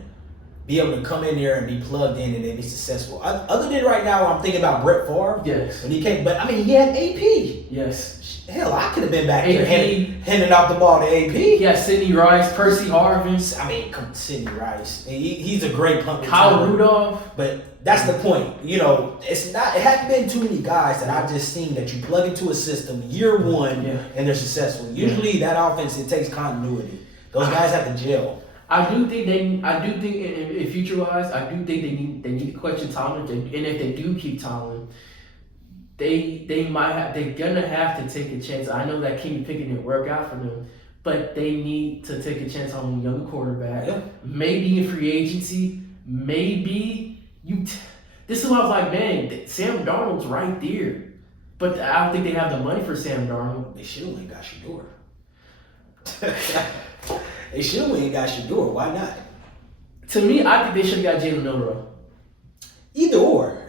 Be able to come in there and be plugged in and then be successful. Other than right now, I'm thinking about Brett Favre. Yes. When he came, but he had AP. Yes. Hell, I could have been back there handing off the ball to AP. Yeah, Sidney Rice, Percy Harvin. Sidney Rice. He's a great punt. Kyle Rudolph. But that's the point. It hasn't been too many guys that I've just seen that you plug into a system year 1 and they're successful. Usually that offense, it takes continuity. Those guys have to gel. I do think in future-wise, I do think they need to question Tomlin, and if they do keep Tomlin, they're gonna have to take a chance. I know that Kenny Pickett didn't work out for them, but they need to take a chance on a young quarterback. Yeah. Maybe in free agency, this is why I was like, man, Sam Darnold's right there, but I don't think they have the money for Sam Darnold. They should have went and got Shador. They should have went and got Shador. Why not? To me, I think they should have got Jalen Milroe. Either or.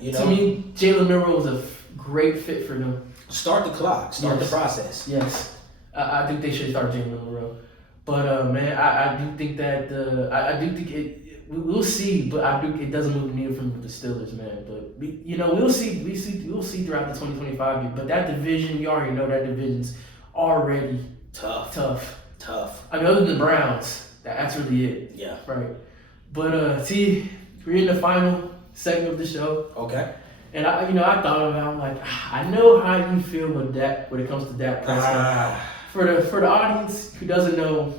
To me, Jalen Milroe was a great fit for them. Start the clock. Start the process. Yes. I think they should start Jalen Milroe. But, man, I do think that we'll see, but I think it doesn't move the needle from the Steelers, man. But, we'll see. We'll see throughout the 2025 year. But that division, you already know that division's already tough. Other than the Browns, that's really it. Yeah. Right. But T, we're in the final segment of the show. Okay. And I thought about, I'm like, I know how you feel with Dak when it comes to Dak Prescott. For the audience who doesn't know,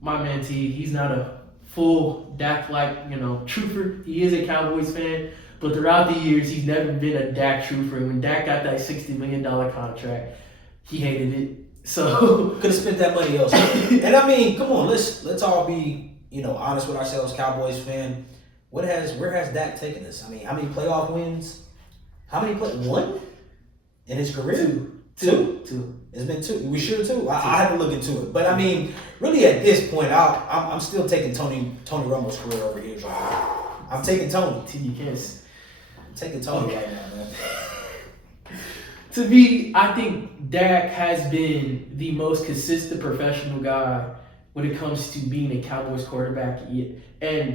my man T, he's not a full Dak truther. He is a Cowboys fan, but throughout the years, he's never been a Dak truther. And when Dak got that $60 million contract, he hated it. So could have spent that money elsewhere. And I mean, come on, let's all be honest with ourselves, Cowboys fan. Where has Dak taken us? I mean, how many playoff wins? One in his career? Two. It's been 2. We sure 2. I have to look into it. But I mean, really at this point, I'm still taking Tony Romo's career over his right now. I'm taking Tony. I'm taking Tony right now, man. To me, I think Dak has been the most consistent professional guy when it comes to being a Cowboys quarterback.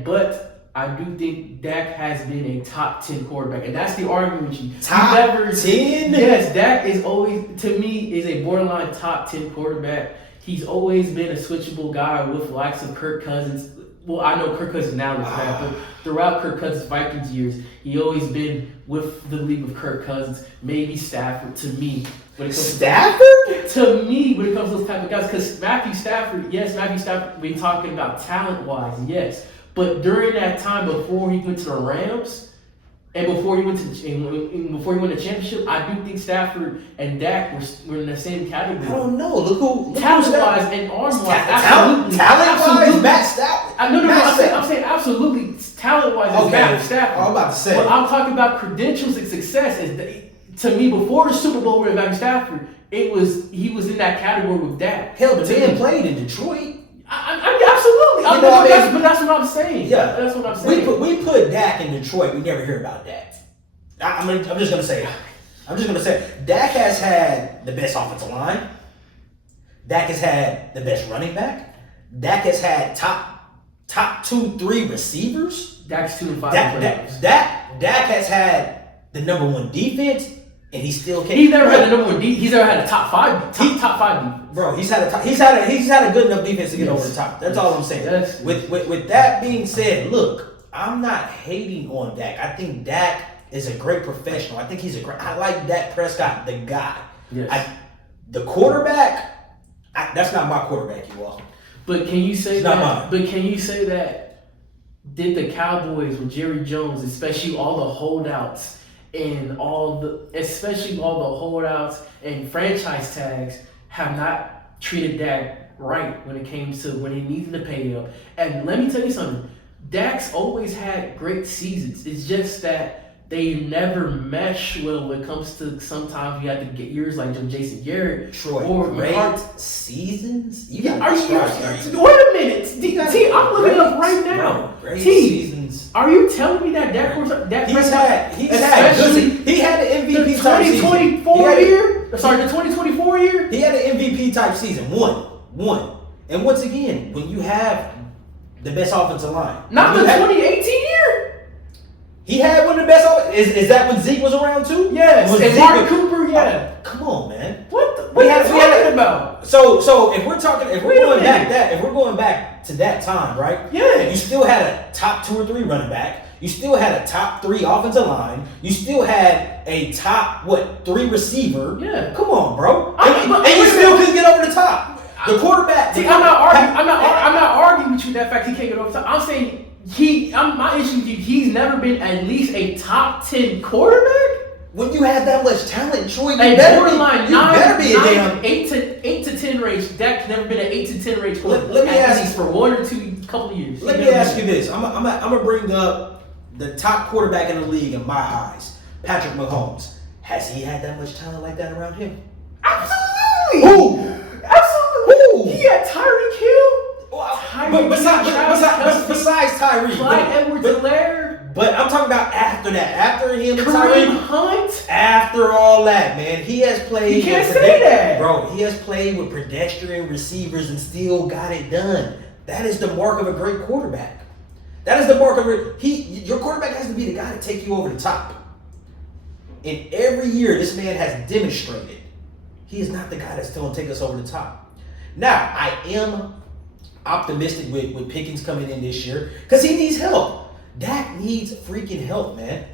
But I do think Dak has been a top 10 quarterback, and that's the argument with you. Top 10? Yes, Dak is always, to me, is a borderline top 10 quarterback. He's always been a switchable guy with likes of Kirk Cousins. Well, I know Kirk Cousins now is bad, but throughout Kirk Cousins' Vikings years, he always been with the league of Kirk Cousins, maybe Stafford. To me, when it comes to me, when it comes to those type of guys, because Matthew Stafford, we're talking about talent-wise, yes. But during that time before he went to the Rams and before he went to championship, I do think Stafford and Dak were in the same category. I don't know. Look talent-wise and arm-wise, absolutely. Talent-wise, Matt Stafford. I'm saying absolutely talent-wise is Matt Stafford. I'm about to say. But I'm talking about credentials and success. To me, before the Super Bowl with Matthew Stafford, he was in that category with Dak. Hell, but Dan played in Detroit. Absolutely. But that's what I'm saying. Yeah, that's what I'm saying. We put Dak in Detroit. We never hear about Dak. I'm just gonna say Dak has had the best offensive line. Dak has had the best running back. Dak has had top 2-3 receivers. Dak's 2 and 5 players. Dak has had the number 1 defense. And he still can't. He's never had the number 1 defense. He's never had a top 5 defense. Bro, he's had a good enough defense to get over the top. That's all I'm saying. Yes. With that being said, look, I'm not hating on Dak. I think Dak is a great professional. I think I like Dak Prescott, the guy. Yes. The quarterback, that's not my quarterback, you all. But can you say Not mine. But can you say that did the Cowboys with Jerry Jones, especially all the holdouts and especially all the holdouts and franchise tags, have not treated Dak right when he needed to pay up? And let me tell you something, Dak's always had great seasons. It's just that they never mesh well when it comes to, sometimes you have to get years like Jason Garrett. Troy, or great seasons? Wait a minute. T, I'm looking it up right now. Great seasons. Are you telling me that Dak Prescott, he had an MVP type season. The 2024 year? He had an MVP type season. One. And once again, when you have the best offensive line. Not the 2018 year? He had one of the best. Is that when Zeke was around too? Yes. And Mark Cooper, yeah. Come on, man. What are you talking about? So if we're going back to that time, right? Yeah. You still had a top 2 or 3 running back. You still had a top 3 offensive line. You still had a top 3 receiver. Yeah. Come on, bro. And you still couldn't get over the top. The quarterback. See, I'm not arguing with you that fact he can't get over the top. I'm saying my issue with you, he's never been at least a top 10 quarterback. When you have that much talent, Troy, you better be a damn 8 to 10 range. Dak's never been an 8 to 10 range quarterback. Let me ask you for 1 or 2 couple of years. Let me ask you this. I'm gonna bring up the top quarterback in the league in my eyes, Patrick Mahomes. Has he had that much talent like that around him? Absolutely. Who? Absolutely. Who? He had Tyreek Hill. Besides Tyreek, Clyde Edwards-Helaire. But I'm talking about after that, after him and Kareem Tyreek Hunt. After all that, man, he has played. You can't say that, bro. He has played with pedestrian receivers and still got it done. That is the mark of a great quarterback. That is the mark of your quarterback has to be the guy to take you over the top. And every year, this man has demonstrated he is not the guy that's going to take us over the top. Now, I am optimistic with Pickens coming in this year because he needs help. Dak needs freaking help, man.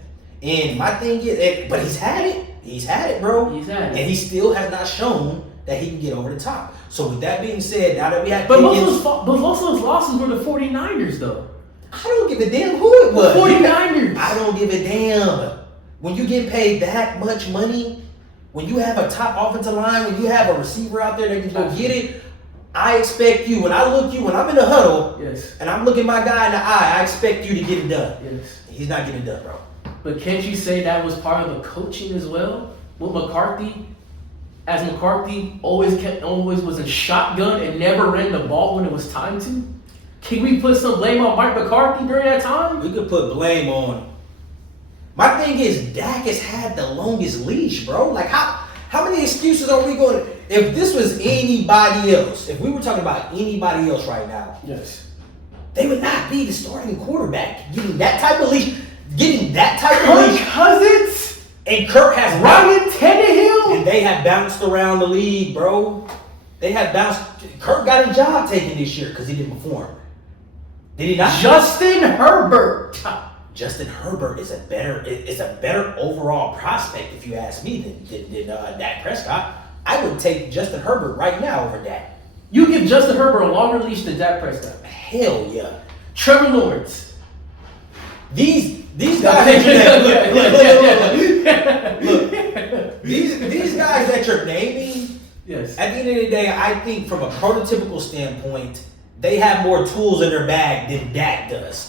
And my thing is, but he's had it. He's had it, bro. He's had it. And he still has not shown that he can get over the top. So with that being said, now that we have But most of those losses were the 49ers, though. I don't give a damn who it was. 49ers. I don't give a damn. When you get paid that much money, when you have a top offensive line, when you have a receiver out there that can go get it, I expect you. When I'm in the huddle, yes, and I'm looking my guy in the eye, I expect you to get it done. Yes. He's not getting it done, bro. But can't you say that was part of the coaching as well? With McCarthy, as McCarthy always was a shotgun and never ran the ball when it was time to? Can we put some blame on Mike McCarthy during that time? We could put blame on. My thing is, Dak has had the longest leash, bro. Like, how many excuses are we going to... If this was anybody else, if we were talking about anybody else right now, yes, they would not be the starting quarterback. Getting that type of leash... Kirk Cousins and Kirk has Ryan Tannehill, and they have bounced around the league, bro. They have bounced. Kirk got a job taken this year because he didn't perform. Did he not? Justin Herbert. Justin Herbert is a better overall prospect, if you ask me, than Dak Prescott. I would take Justin Herbert right now over Dak. You give Justin Herbert a longer leash than Dak Prescott. Hell yeah. Trevor Lawrence. These guys look. These guys that you're naming, yes. At the end of the day, I think from a prototypical standpoint, they have more tools in their bag than Dak does.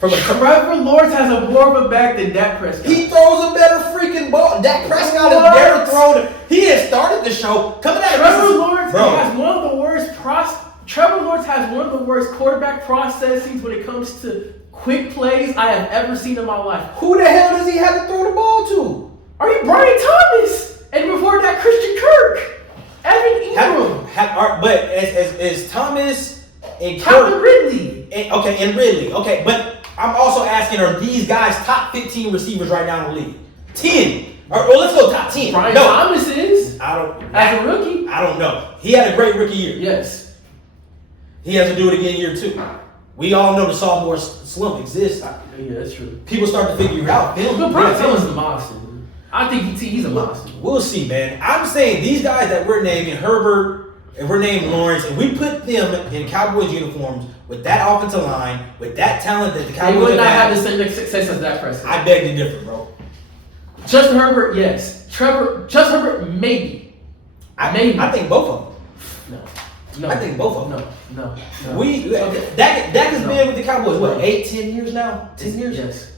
Trevor Lawrence has a more of a bag than Dak Prescott. He throws a better freaking ball. Dak Prescott has never thrown it. He has started the show coming out of Trevor Lawrence has one of the worst Trevor Lawrence has one of the worst quarterback processes when it comes to quick plays I have ever seen in my life. Who the hell does he have to throw the ball to? Are you Brian Thomas? And before that, Christian Kirk, Evan Ingram. But as Thomas and Calvin Kirk, Ridley. And Ridley. Okay, but I'm also asking, are these guys top 15 receivers right now in the league? 10. Or let's go top 10. Brian Thomas is. As a rookie. I don't know. He had a great rookie year. Yes. He has to do it again year 2. We all know the sophomore slump exists. Yeah, that's true. People start to figure it out. But Brian Thomas is a monster. I think he's a monster. We'll see, man. I'm saying these guys that we're naming, Herbert, and we're naming Lawrence, and we put them in Cowboys uniforms with that offensive line, with that talent that the Cowboys they would not have the same success as Dak Prescott. I beg to differ, bro. Justin Herbert, yes. Justin Herbert, maybe. I think both of them. No. I think both of them. No. Dak has been with the Cowboys, what, 10 years now? 10 years? Yes.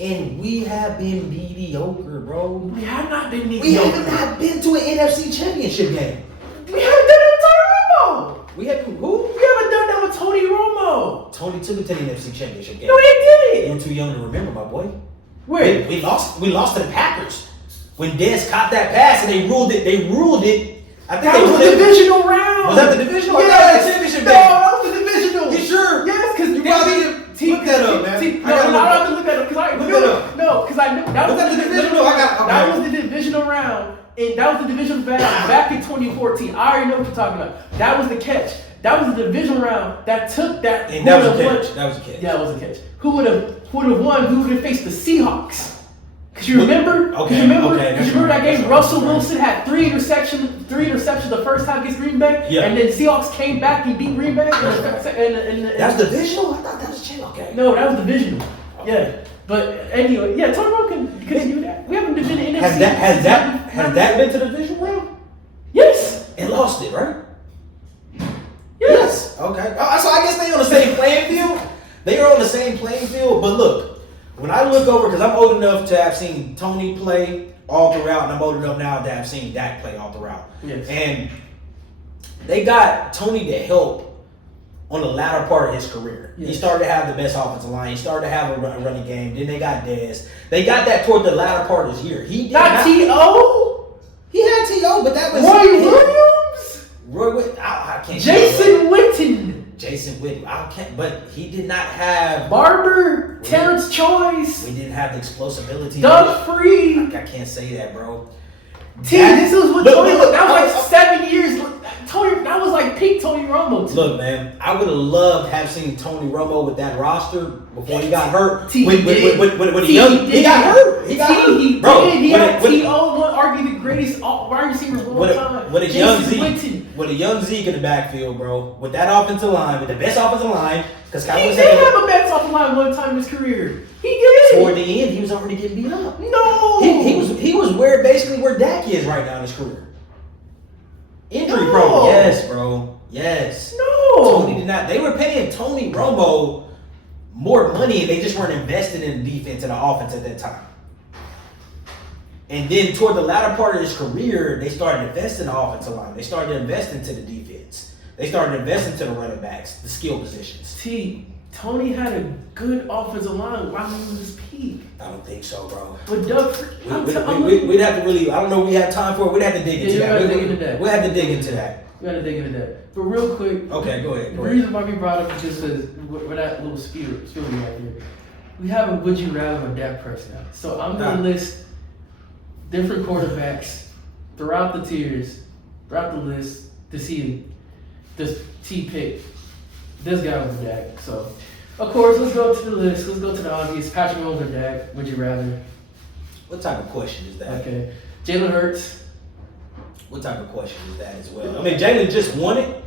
And we have been mediocre, bro. We have not been mediocre. We have not been to an NFC championship game. We haven't done that with Tony Romo. We haven't who? We haven't done that with Tony Romo. Tony took it to the NFC championship game. No, they did You're it. too young to remember, my boy. Wait. We lost to the Packers. When Dez caught that pass and they ruled it. I think That was the divisional round. Was that the divisional? Yes. The championship No, game. that was the divisional. You sure? Yes, because you probably need to look that up, man. No, I don't have to look that up because I knew that was the divisional. That was the divisional round, and that was the divisional round back in 2014. I already know what you're talking about. That was the catch. That was the divisional round that took that. And that was a catch. That was a catch. Yeah, it was a catch. Who would have won? Who would have faced the Seahawks? Because you remember? Because you remember that game? Russell Wilson had three interceptions the first time against Green Bay, and then Seahawks came back and beat Green Bay. That's divisional? I thought that was chill. Okay. No, that was divisional. Okay. Yeah, but anyway, yeah, Tony Romo can do that. We haven't been in NFC. Has that been to the divisional round? Yes. And lost it, right? Yes. Okay. So I guess they on the same playing field. They are on the same playing field. But look, when I look over, because I'm old enough to have seen Tony play all throughout, and I'm old enough now to have seen Dak play all throughout. Yes. And they got Tony to help on the latter part of his career. Yes. He started to have the best offensive line. He started to have a running game. Then they got Dez. They got that toward the latter part of his year. He did not T.O.? He had T.O., but that was Roy Williams? I can't. Jason Witten. I can't. But he did not have Barber, Terrence Choice. We didn't have the explosibility. Doug Free. I can't say that, bro. This was what Tony. That was like 7 years. That was like peak Tony Romo too. Look, man, I would have loved to have seen Tony Romo with that roster before he got hurt. He When did. he got hurt. He got hurt. He Bro, did. He had when- T.O., one arguably the greatest wide receivers of all time. With a young Jason Zeke, Witten. with a young Zeke in the backfield, bro, with that offensive line, with the best offensive line, because He Cowboys did have a best off the line one time in his career. He did. toward the end, he was already getting beat up. No. He was basically where Dak is right now in his career. Injury No. prone. Yes, bro. Yes. No. Tony did not. They were paying Tony Romo more money, and they just weren't investing in the defense and the offense at that time. And then toward the latter part of his career, they started investing in the offensive line. They started investing into the defense. They started investing into the running backs, the skill positions. Tony had a good offensive line while he was his peak. I don't think so, bro. With Doug, We'd have to really. I don't know. We have time for it. We'd have to dig into Yeah, that. we gotta dig into that. We'll have to dig into that. We gotta dig into that. But real quick, Okay, go ahead. the reason why we brought up is just because with that little spiel we have here, we have a would you rather with Dak Prescott. So I'm gonna list different quarterbacks throughout the tiers, throughout the list to see this T pick this guy over Dak. So of course, let's go to the list. Let's go to the obvious. Patrick Mahomes or Dak? Would you rather? What type of question is that? Okay, Jalen Hurts. What type of question is that as well? I mean, Jalen just won it.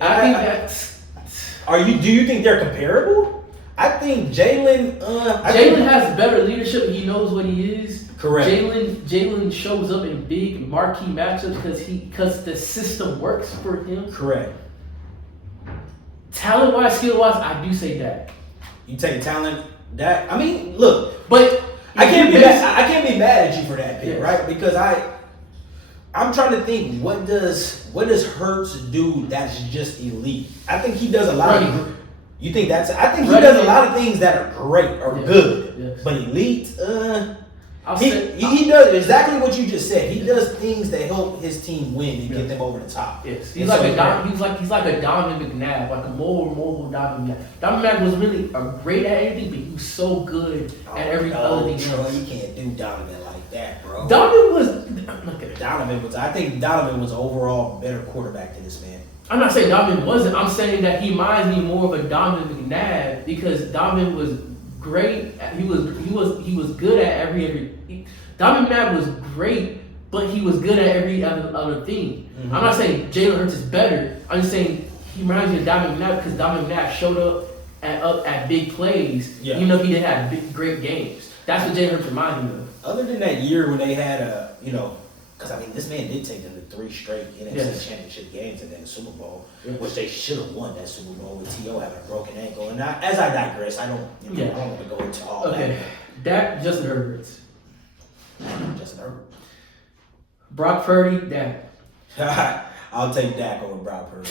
I think that's. Do you think they're comparable? I think Jalen. Jalen has better leadership. He knows what he is. Correct. Jalen shows up in big marquee matchups because the system works for him. Correct. Talent wise, skill wise, I do say Dak. You take talent. Dak. I mean, look. But I can't be mad at you for that pick, Yes. right? Because I'm trying to think what does Hurts do that's just elite? I think he does a lot of. You think that's? I think he does a lot of things that are great or good, Yes. but elite. I'll He say does exactly what you just said. He does things that help his team win and get them over the top. yes. And so- He's like a Donovan McNabb, like a mobile Donovan McNabb. Donovan McNabb was really great at everything, but he was so good at every other thing Bro, else. you can't do Donovan like that, bro. Donovan was. Look at it. I think Donovan was an overall better quarterback than this man. I'm not saying Donovan wasn't. I'm saying that he reminds me more of a Donovan McNabb because Donovan was great. He was good at every. Donovan McNabb was great, but he was good at every other thing. Mm-hmm. I'm not saying Jalen Hurts is better. I'm just saying he reminds me of Donovan McNabb because Donovan McNabb showed up at big plays, even though he didn't have great games. That's what Jalen Hurts reminds me of. Other than that year when they had because I mean this man did take them to 3 straight NFC Championship games and then the Super Bowl, which they should have won that Super Bowl with T.O. having a broken ankle. And as I digress, I don't want to go into all Okay, Dak, Justin Herbert, that. Justin Herbert. Brock Purdy, Dak. I'll take Dak over Brock Purdy.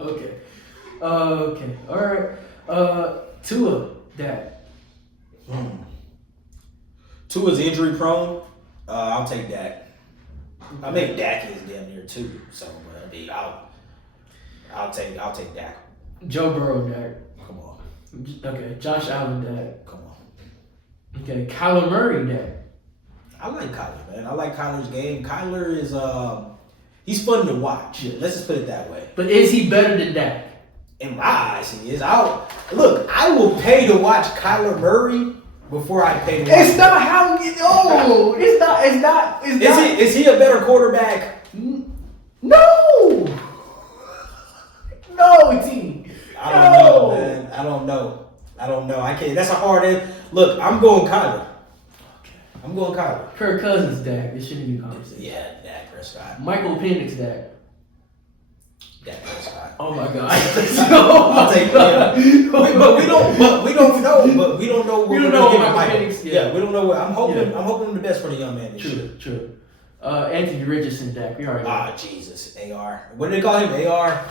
Okay. Okay. All right. Tua, Dak. Tua's injury prone. I'll take Dak. I mean, Dak is damn near too. So, I mean, I'll take Dak. Joe Burrow, Dak. Come on. Okay. Josh Allen, Dak. Come on. Okay. Kyler Murray, Dak. I like Kyler, man. I like Kyler's game. Kyler is he's fun to watch. Let's just put it that way. But is he better than Dak? In my eyes, he is. I will pay to watch Kyler Murray before I pay to watch. It's not how. No. It's not. Is he a better quarterback? No. No, T. I don't know, man. I don't know. I can't. That's a hard end. Look, I'm going Kyler. Kirk Cousins, Dak. It shouldn't be a conversation. Yeah, Dak Prescott. Michael Penix, Dak. Dak Prescott. Oh my God. I'll take him. But we don't know. We don't know. We don't know what Michael Penix. Yeah, we don't know what. I'm hoping the best for the young man this year. True. Anthony Richardson, Dak. We already know. Jesus, AR. What do they call him? AR.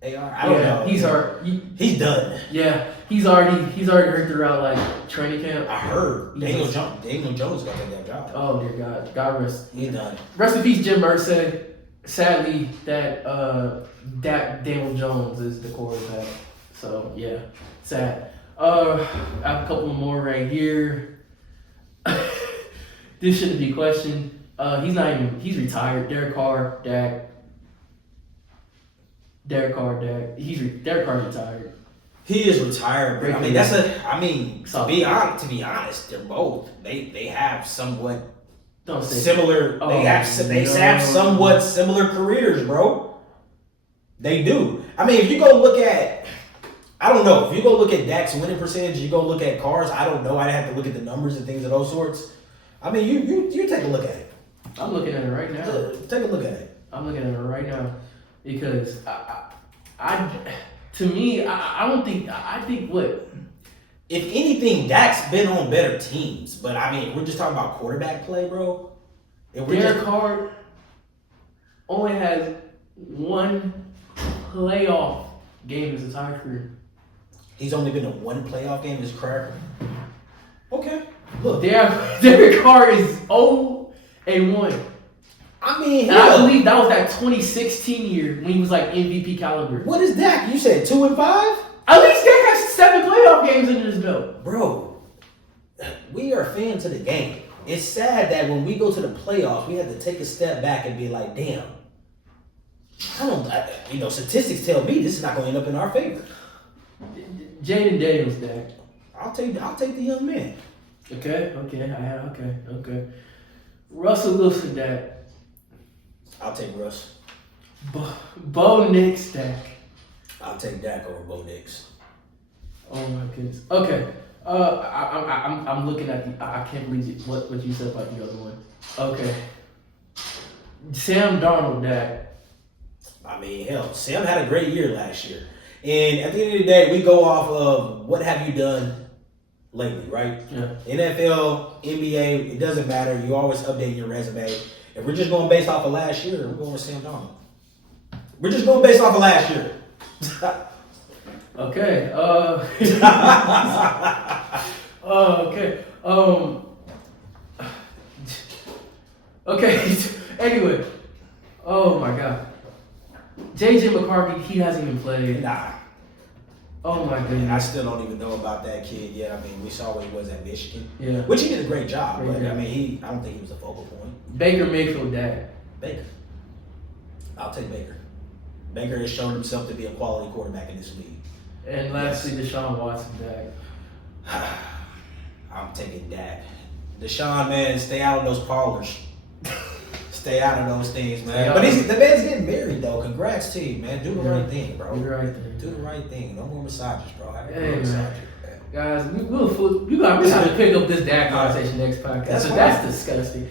I don't know. He's hurt. He's done. Yeah, he's already hurt throughout like training camp. I heard Daniel Jones got that job. Oh dear God, God rest. He's done. Rest in peace, Jim Irsay. Sadly, that Daniel Jones is the quarterback. So yeah, sad. I have a couple more right here. This shouldn't be questioned. He's retired. Derek Carr, Dak. Derek Carr, Dak. Derek Carr retired. He is retired, but I mean to be honest, they're both they have somewhat Don't say similar. They have somewhat similar careers, bro. They do. I mean, if you go look at, I don't know. If you go look at Dak's winning percentage, you go look at Carr's. I don't know. I'd have to look at the numbers and things of those sorts. I mean, you take a look at it. I'm looking at it right now. Take a look at it. I'm looking at it right now because I think what. If anything, Dak's been on better teams, but I mean, we're just talking about quarterback play, bro. Derek Carr only has one playoff game his entire career. He's only been in one playoff game in his career. Okay, look. Derek Carr is 0-1. I mean, I believe that was that 2016 year when he was like MVP caliber. What is Dak? You said 2-5? At least Dak has 7 playoff games under his belt. Bro, we are fans of the game. It's sad that when we go to the playoffs, we have to take a step back and be like, damn. Statistics tell me this is not going to end up in our favor. Jaden Daniels, Dak. I'll take the young man. Okay. Russell Wilson, Dak. I'll take Russ. Bo Nix, Dak. I'll take Dak over Bo Nix. Oh my goodness. Okay. I'm looking at the. I can't believe what you said about the other one. Okay. Sam Darnold, Dak. I mean, hell, Sam had a great year last year. And at the end of the day, we go off of what have you done lately, right? Yeah. NFL, NBA, it doesn't matter. You always update your resume. If we're just going based off of last year, we're going with Sam Darnold. We're just going based off of last year. Okay. Okay. Okay. Anyway. Oh my God. JJ McCarthy, he hasn't even played. Nah. Oh my I goodness. still don't even know about that kid yet. I mean, we saw what he was at Michigan. Yeah. Which he did a great job, but Yeah. I mean, I don't think he was a focal point. Baker Mayfield, Dak. Baker. I'll take Baker. Baker has shown himself to be a quality quarterback in this league. And lastly, Deshaun Watson, Dak. I'm taking Dak. Deshaun, man, stay out of those parlors. Stay out of those things, man. But the man's getting married, though. Congrats to you, man. Do the right thing, bro. Do the right thing. Do the right thing. No more massages, bro. Hey, man. Guys, we're gonna pick up this Dak conversation next podcast. That's disgusting.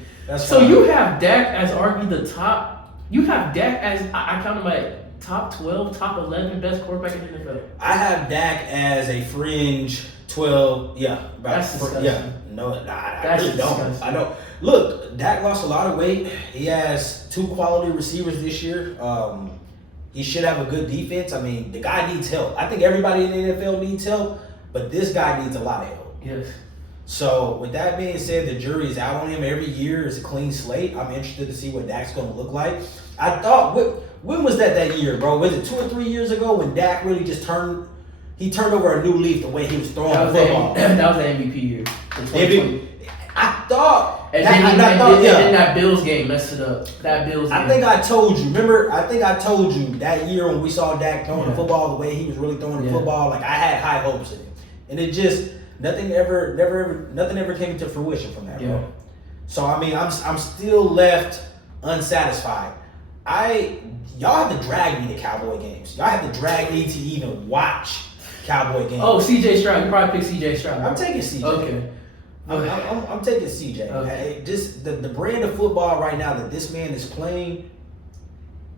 You have Dak as arguably the top. You have Dak as I count him at top 12, top 11 best quarterback in the NFL. I have Dak as a fringe 12. Yeah, that's disgusting. Yeah, no, I really don't. I know. Look, Dak lost a lot of weight. He has 2 quality receivers this year. He should have a good defense. I mean, the guy needs help. I think everybody in the NFL needs help, but this guy needs a lot of help. Yes. So, with that being said, the jury is out on him. Every year is a clean slate. I'm interested to see what Dak's going to look like. I thought, when was that year, bro? Was it 2 or 3 years ago when Dak really just turned over a new leaf the way he was throwing the football? That was the MVP year. I thought. And then that Bills game messed it up. That Bills game. I think I told you. Remember, I think I told you that year when we saw Dak throwing the football the way he was really throwing the football. Like, I had high hopes in him, and it just nothing ever came into fruition from that, bro. So I mean, I'm still left unsatisfied. Y'all have to drag me to Cowboy games. Y'all have to drag me to even watch Cowboy games. Oh, CJ Stroud. You probably pick CJ Stroud. I'm taking CJ. Okay. I'm taking CJ. Okay. Just the brand of football right now that this man is playing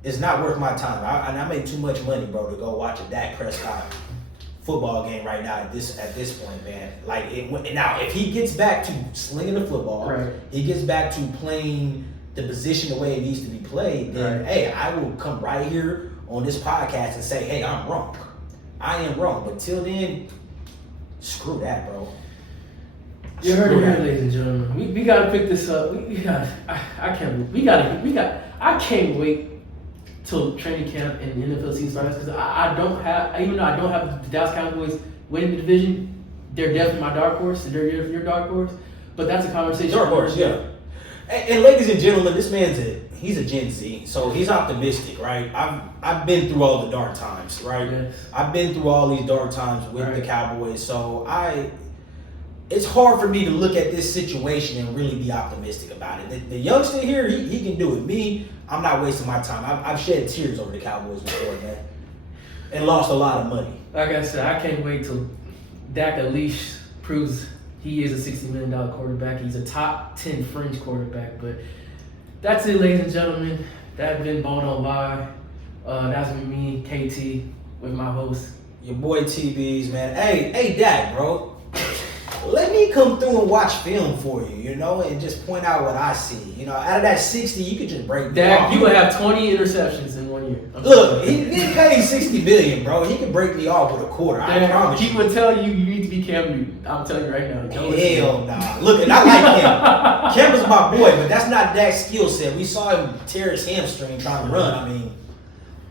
is not worth my time. I make too much money, bro, to go watch a Dak Prescott football game right now at this point, man. Now, if he gets back to slinging the football, right, he gets back to playing the position the way it needs to be played, then hey, I will come right here on this podcast and say, hey, I'm wrong. I am wrong. But till then, screw that, bro. You heard it here, ladies and gentlemen. We gotta pick this up. I can't wait till training camp and the NFL season starts because even though I don't have the Dallas Cowboys winning the division, they're definitely my dark horse. They're your dark horse. But that's a conversation. Dark horse, yeah. And ladies and gentlemen, this man's he's a Gen Z, so he's optimistic, right? I've been through all the dark times, right? Yes. I've been through all these dark times with Right. the Cowboys, so it's hard for me to look at this situation and really be optimistic about it. The youngster here, he can do it. Me, I'm not wasting my time. I've shed tears over the Cowboys before, man, and lost a lot of money. Like I said, I can't wait till Dak at least proves he is a $60 million quarterback. He's a top 10 fringe quarterback. But that's it, ladies and gentlemen. That's been Ball Don't Lie. That's been me, KT, with my host. Your boy TBs, man. Hey, Dak, bro. Let me come through and watch film for you, you know, and just point out what I see. You know, out of that 60, you could just break me Dak, off. you would have 20 interceptions in 1 year. Look, he paid $60 billion, bro. He can break me off with a quarter. I promise He you. would tell you need to be Cam Newton. I'm telling you right now. Don't listen. Hell nah. Look, and I like Cam. Cam is my boy, but that's not Dak's skill set. We saw him tear his hamstring trying to run. I mean,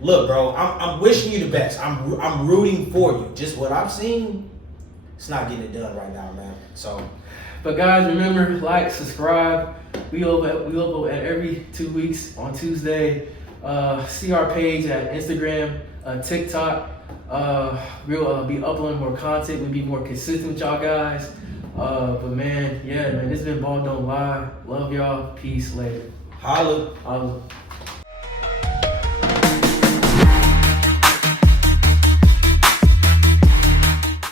look, bro, I'm wishing you the best. I'm rooting for you. Just what I've seen, it's not getting it done right now, man. So, But guys, remember, like, subscribe. We upload at every 2 weeks on Tuesday. See our page at Instagram, TikTok. We'll be uploading more content. We'll be more consistent with y'all guys. But man, this has been Ball Don't Lie. Love y'all. Peace. Later. holla. Holla.